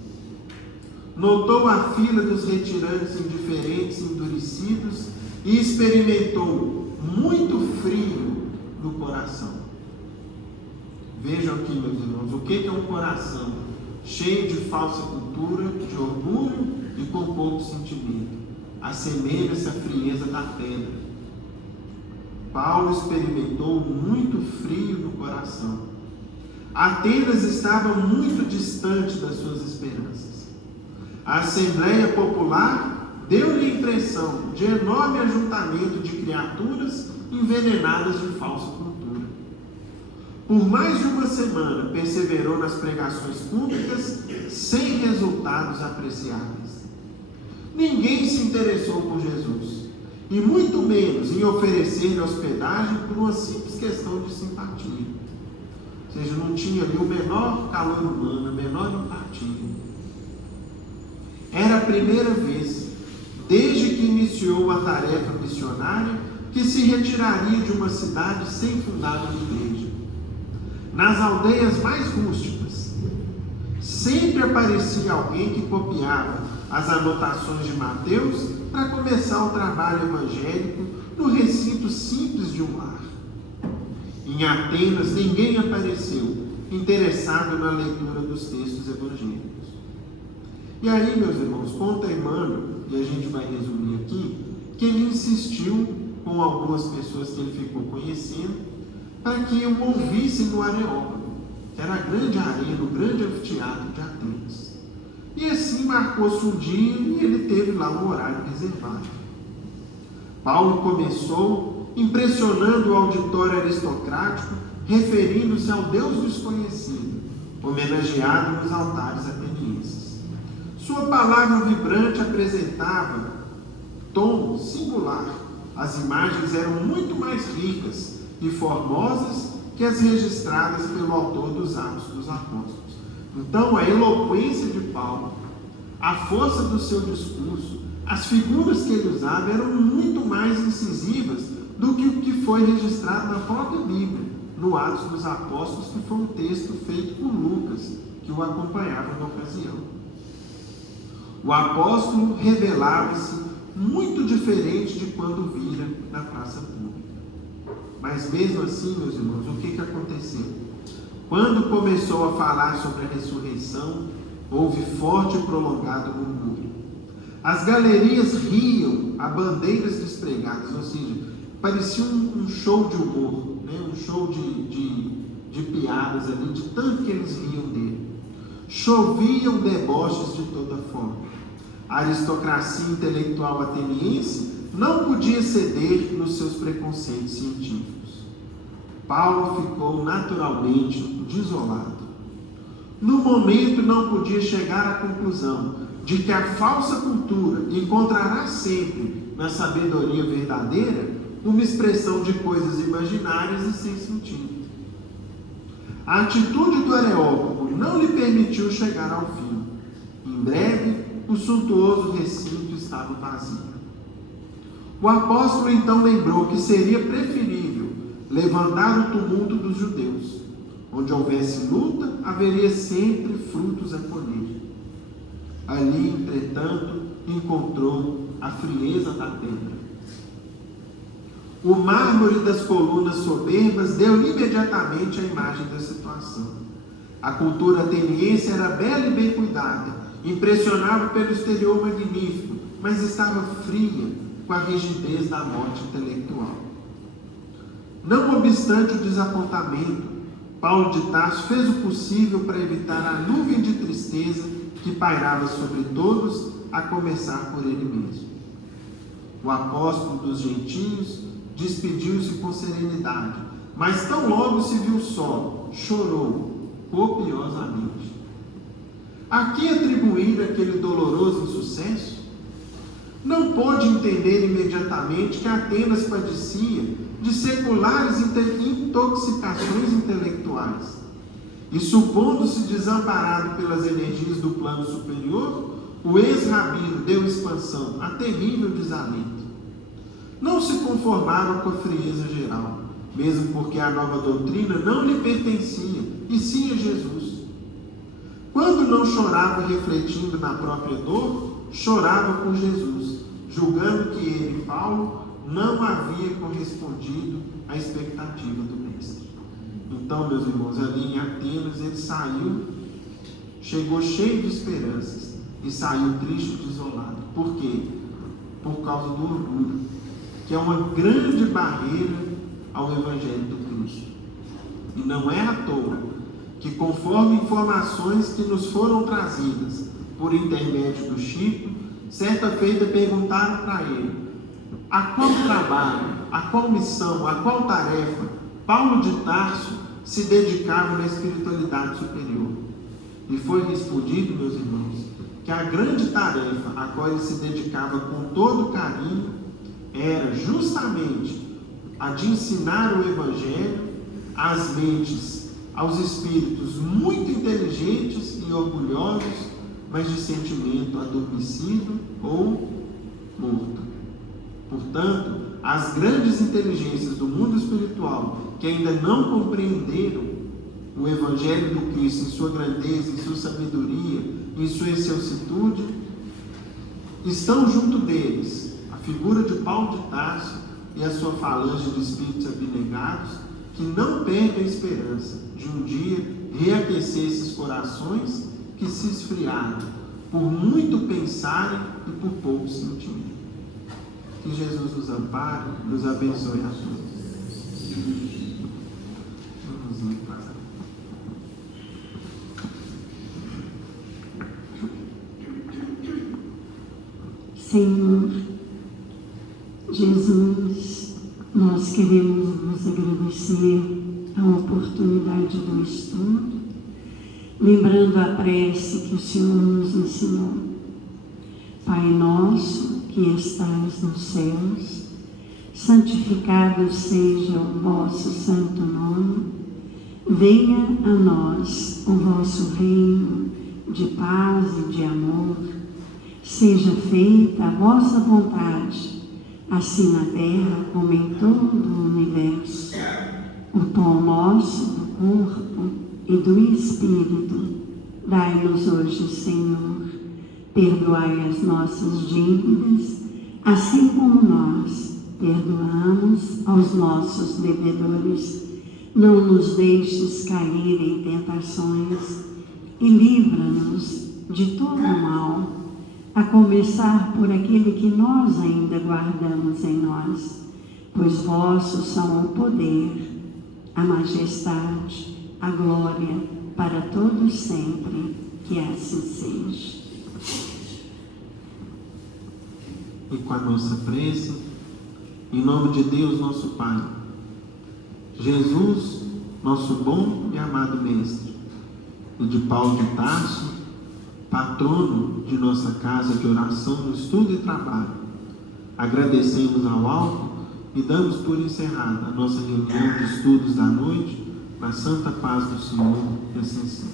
Notou a fila dos retirantes indiferentes e endurecidos e experimentou muito frio no coração. Vejam aqui, meus irmãos, o que é um coração cheio de falsa cultura, de orgulho e com pouco sentimento? Assemelha-se à frieza da pedra. Paulo experimentou muito frio no coração. Atenas estava muito distante das suas esperanças. A Assembleia Popular deu-lhe a impressão de enorme ajuntamento de criaturas envenenadas de falsa cultura. Por mais de uma semana perseverou nas pregações públicas sem resultados apreciáveis. Ninguém se interessou por Jesus, e muito menos em oferecer-lhe hospedagem por uma simples questão de simpatia. Ou seja, não tinha ali o menor calor humano, a menor empatia. Era a primeira vez, desde que iniciou a tarefa missionária, que se retiraria de uma cidade sem fundar uma igreja. Nas aldeias mais rústicas, sempre aparecia alguém que copiava as anotações de Mateus para começar o trabalho evangélico no recinto simples de um lar. Em Atenas, ninguém apareceu interessado na leitura dos textos evangélicos. E aí, meus irmãos, conta Emmanuel, e a gente vai resumir aqui, que ele insistiu com algumas pessoas que ele ficou conhecendo, para que o ouvissem no Areópago, que era a grande arena, o grande anfiteatro de Atenas. E assim marcou-se um dia e ele teve lá um horário reservado. Paulo começou impressionando o auditório aristocrático, referindo-se ao Deus desconhecido, homenageado nos altares atenienses. Sua palavra vibrante apresentava tom singular. As imagens eram muito mais ricas e formosas que as registradas pelo autor dos Atos dos Apóstolos. Então, a eloquência de Paulo, a força do seu discurso, as figuras que ele usava eram muito mais incisivas do que o que foi registrado na própria Bíblia, no Atos dos Apóstolos, que foi um texto feito por Lucas, que o acompanhava na ocasião. O apóstolo revelava-se muito diferente de quando vira na praça pública. Mas mesmo assim, meus irmãos, o que aconteceu? Quando começou a falar sobre a ressurreição, houve forte e prolongado murmúrio. As galerias riam a bandeiras despregadas, ou seja, parecia um show de humor, né? Um show de piadas ali, de tanto que eles riam dele. Choviam deboches de toda forma. A aristocracia intelectual ateniense não podia ceder nos seus preconceitos científicos. Paulo ficou naturalmente desolado. No momento não podia chegar à conclusão de que a falsa cultura encontrará sempre na sabedoria verdadeira uma expressão de coisas imaginárias e sem sentido. A atitude do Areópago não lhe permitiu chegar ao fim. Em breve, o suntuoso recinto estava vazio. O apóstolo então lembrou que seria preferível levantar o tumulto dos judeus. Onde houvesse luta, haveria sempre frutos a colher. Ali, entretanto, encontrou a frieza da terra. O mármore das colunas soberbas deu imediatamente a imagem da situação. A cultura ateniense era bela e bem cuidada, impressionava pelo exterior magnífico, mas estava fria com a rigidez da morte intelectual. Não obstante o desapontamento, Paulo de Tarso fez o possível para evitar a nuvem de tristeza que pairava sobre todos, a começar por ele mesmo. O apóstolo dos gentios despediu-se com serenidade, mas tão logo se viu só, chorou copiosamente. A que atribuir aquele doloroso insucesso? Não pôde entender imediatamente que Atenas padecia de seculares intoxicações intelectuais. E supondo-se desamparado pelas energias do plano superior, o ex-rabino deu expansão a terrível desalento. Não se conformava com a frieza geral, mesmo porque a nova doutrina não lhe pertencia, e sim a Jesus. Quando não chorava refletindo na própria dor, chorava por Jesus, julgando que ele, Paulo, não havia correspondido à expectativa do mestre. Então, meus irmãos, ali em Atenas, ele saiu, chegou cheio de esperanças e saiu triste e desolado. Por quê? Por causa do orgulho, que é uma grande barreira ao Evangelho do Cristo. E não é à toa que, conforme informações que nos foram trazidas por intermédio do Chico, certa feita perguntaram para ele a qual trabalho, a qual missão, a qual tarefa Paulo de Tarso se dedicava na espiritualidade superior. E foi respondido, meus irmãos, que a grande tarefa a qual ele se dedicava com todo carinho era justamente a de ensinar o Evangelho às mentes, aos espíritos muito inteligentes e orgulhosos, mas de sentimento adormecido ou morto. Portanto, as grandes inteligências do mundo espiritual, que ainda não compreenderam o Evangelho do Cristo em sua grandeza, em sua sabedoria, em sua excelsitude, estão junto deles a figura de Paulo de Tarso e a sua falange de espíritos abnegados, que não perdem a esperança de um dia reaquecer esses corações que se esfriaram por muito pensarem e por pouco sentirem. Que Jesus nos ampare, nos abençoe a todos. Vamos em paz. Senhor Jesus, nós queremos vos agradecer a oportunidade do estudo, lembrando a prece que o Senhor nos ensinou. Pai nosso, que estais nos céus, santificado seja o vosso santo nome, venha a nós o vosso reino de paz e de amor, seja feita a vossa vontade, assim na terra como em todo o universo. O pão nosso do corpo e do Espírito, dai-nos hoje, Senhor. Perdoai as nossas dívidas, assim como nós perdoamos aos nossos devedores. Não nos deixes cair em tentações e livra-nos de todo o mal. a começar por aquele que nós ainda guardamos em nós, pois vossos são o poder, a majestade, a glória, para todos sempre, que assim seja. E com a nossa prece, em nome de Deus, nosso Pai, Jesus, nosso bom e amado Mestre, e de Paulo de Tarso, patrono de nossa casa de oração, no estudo e trabalho, agradecemos ao alto e damos por encerrada a nossa reunião de estudos da noite, na santa paz do Senhor, e assim seja.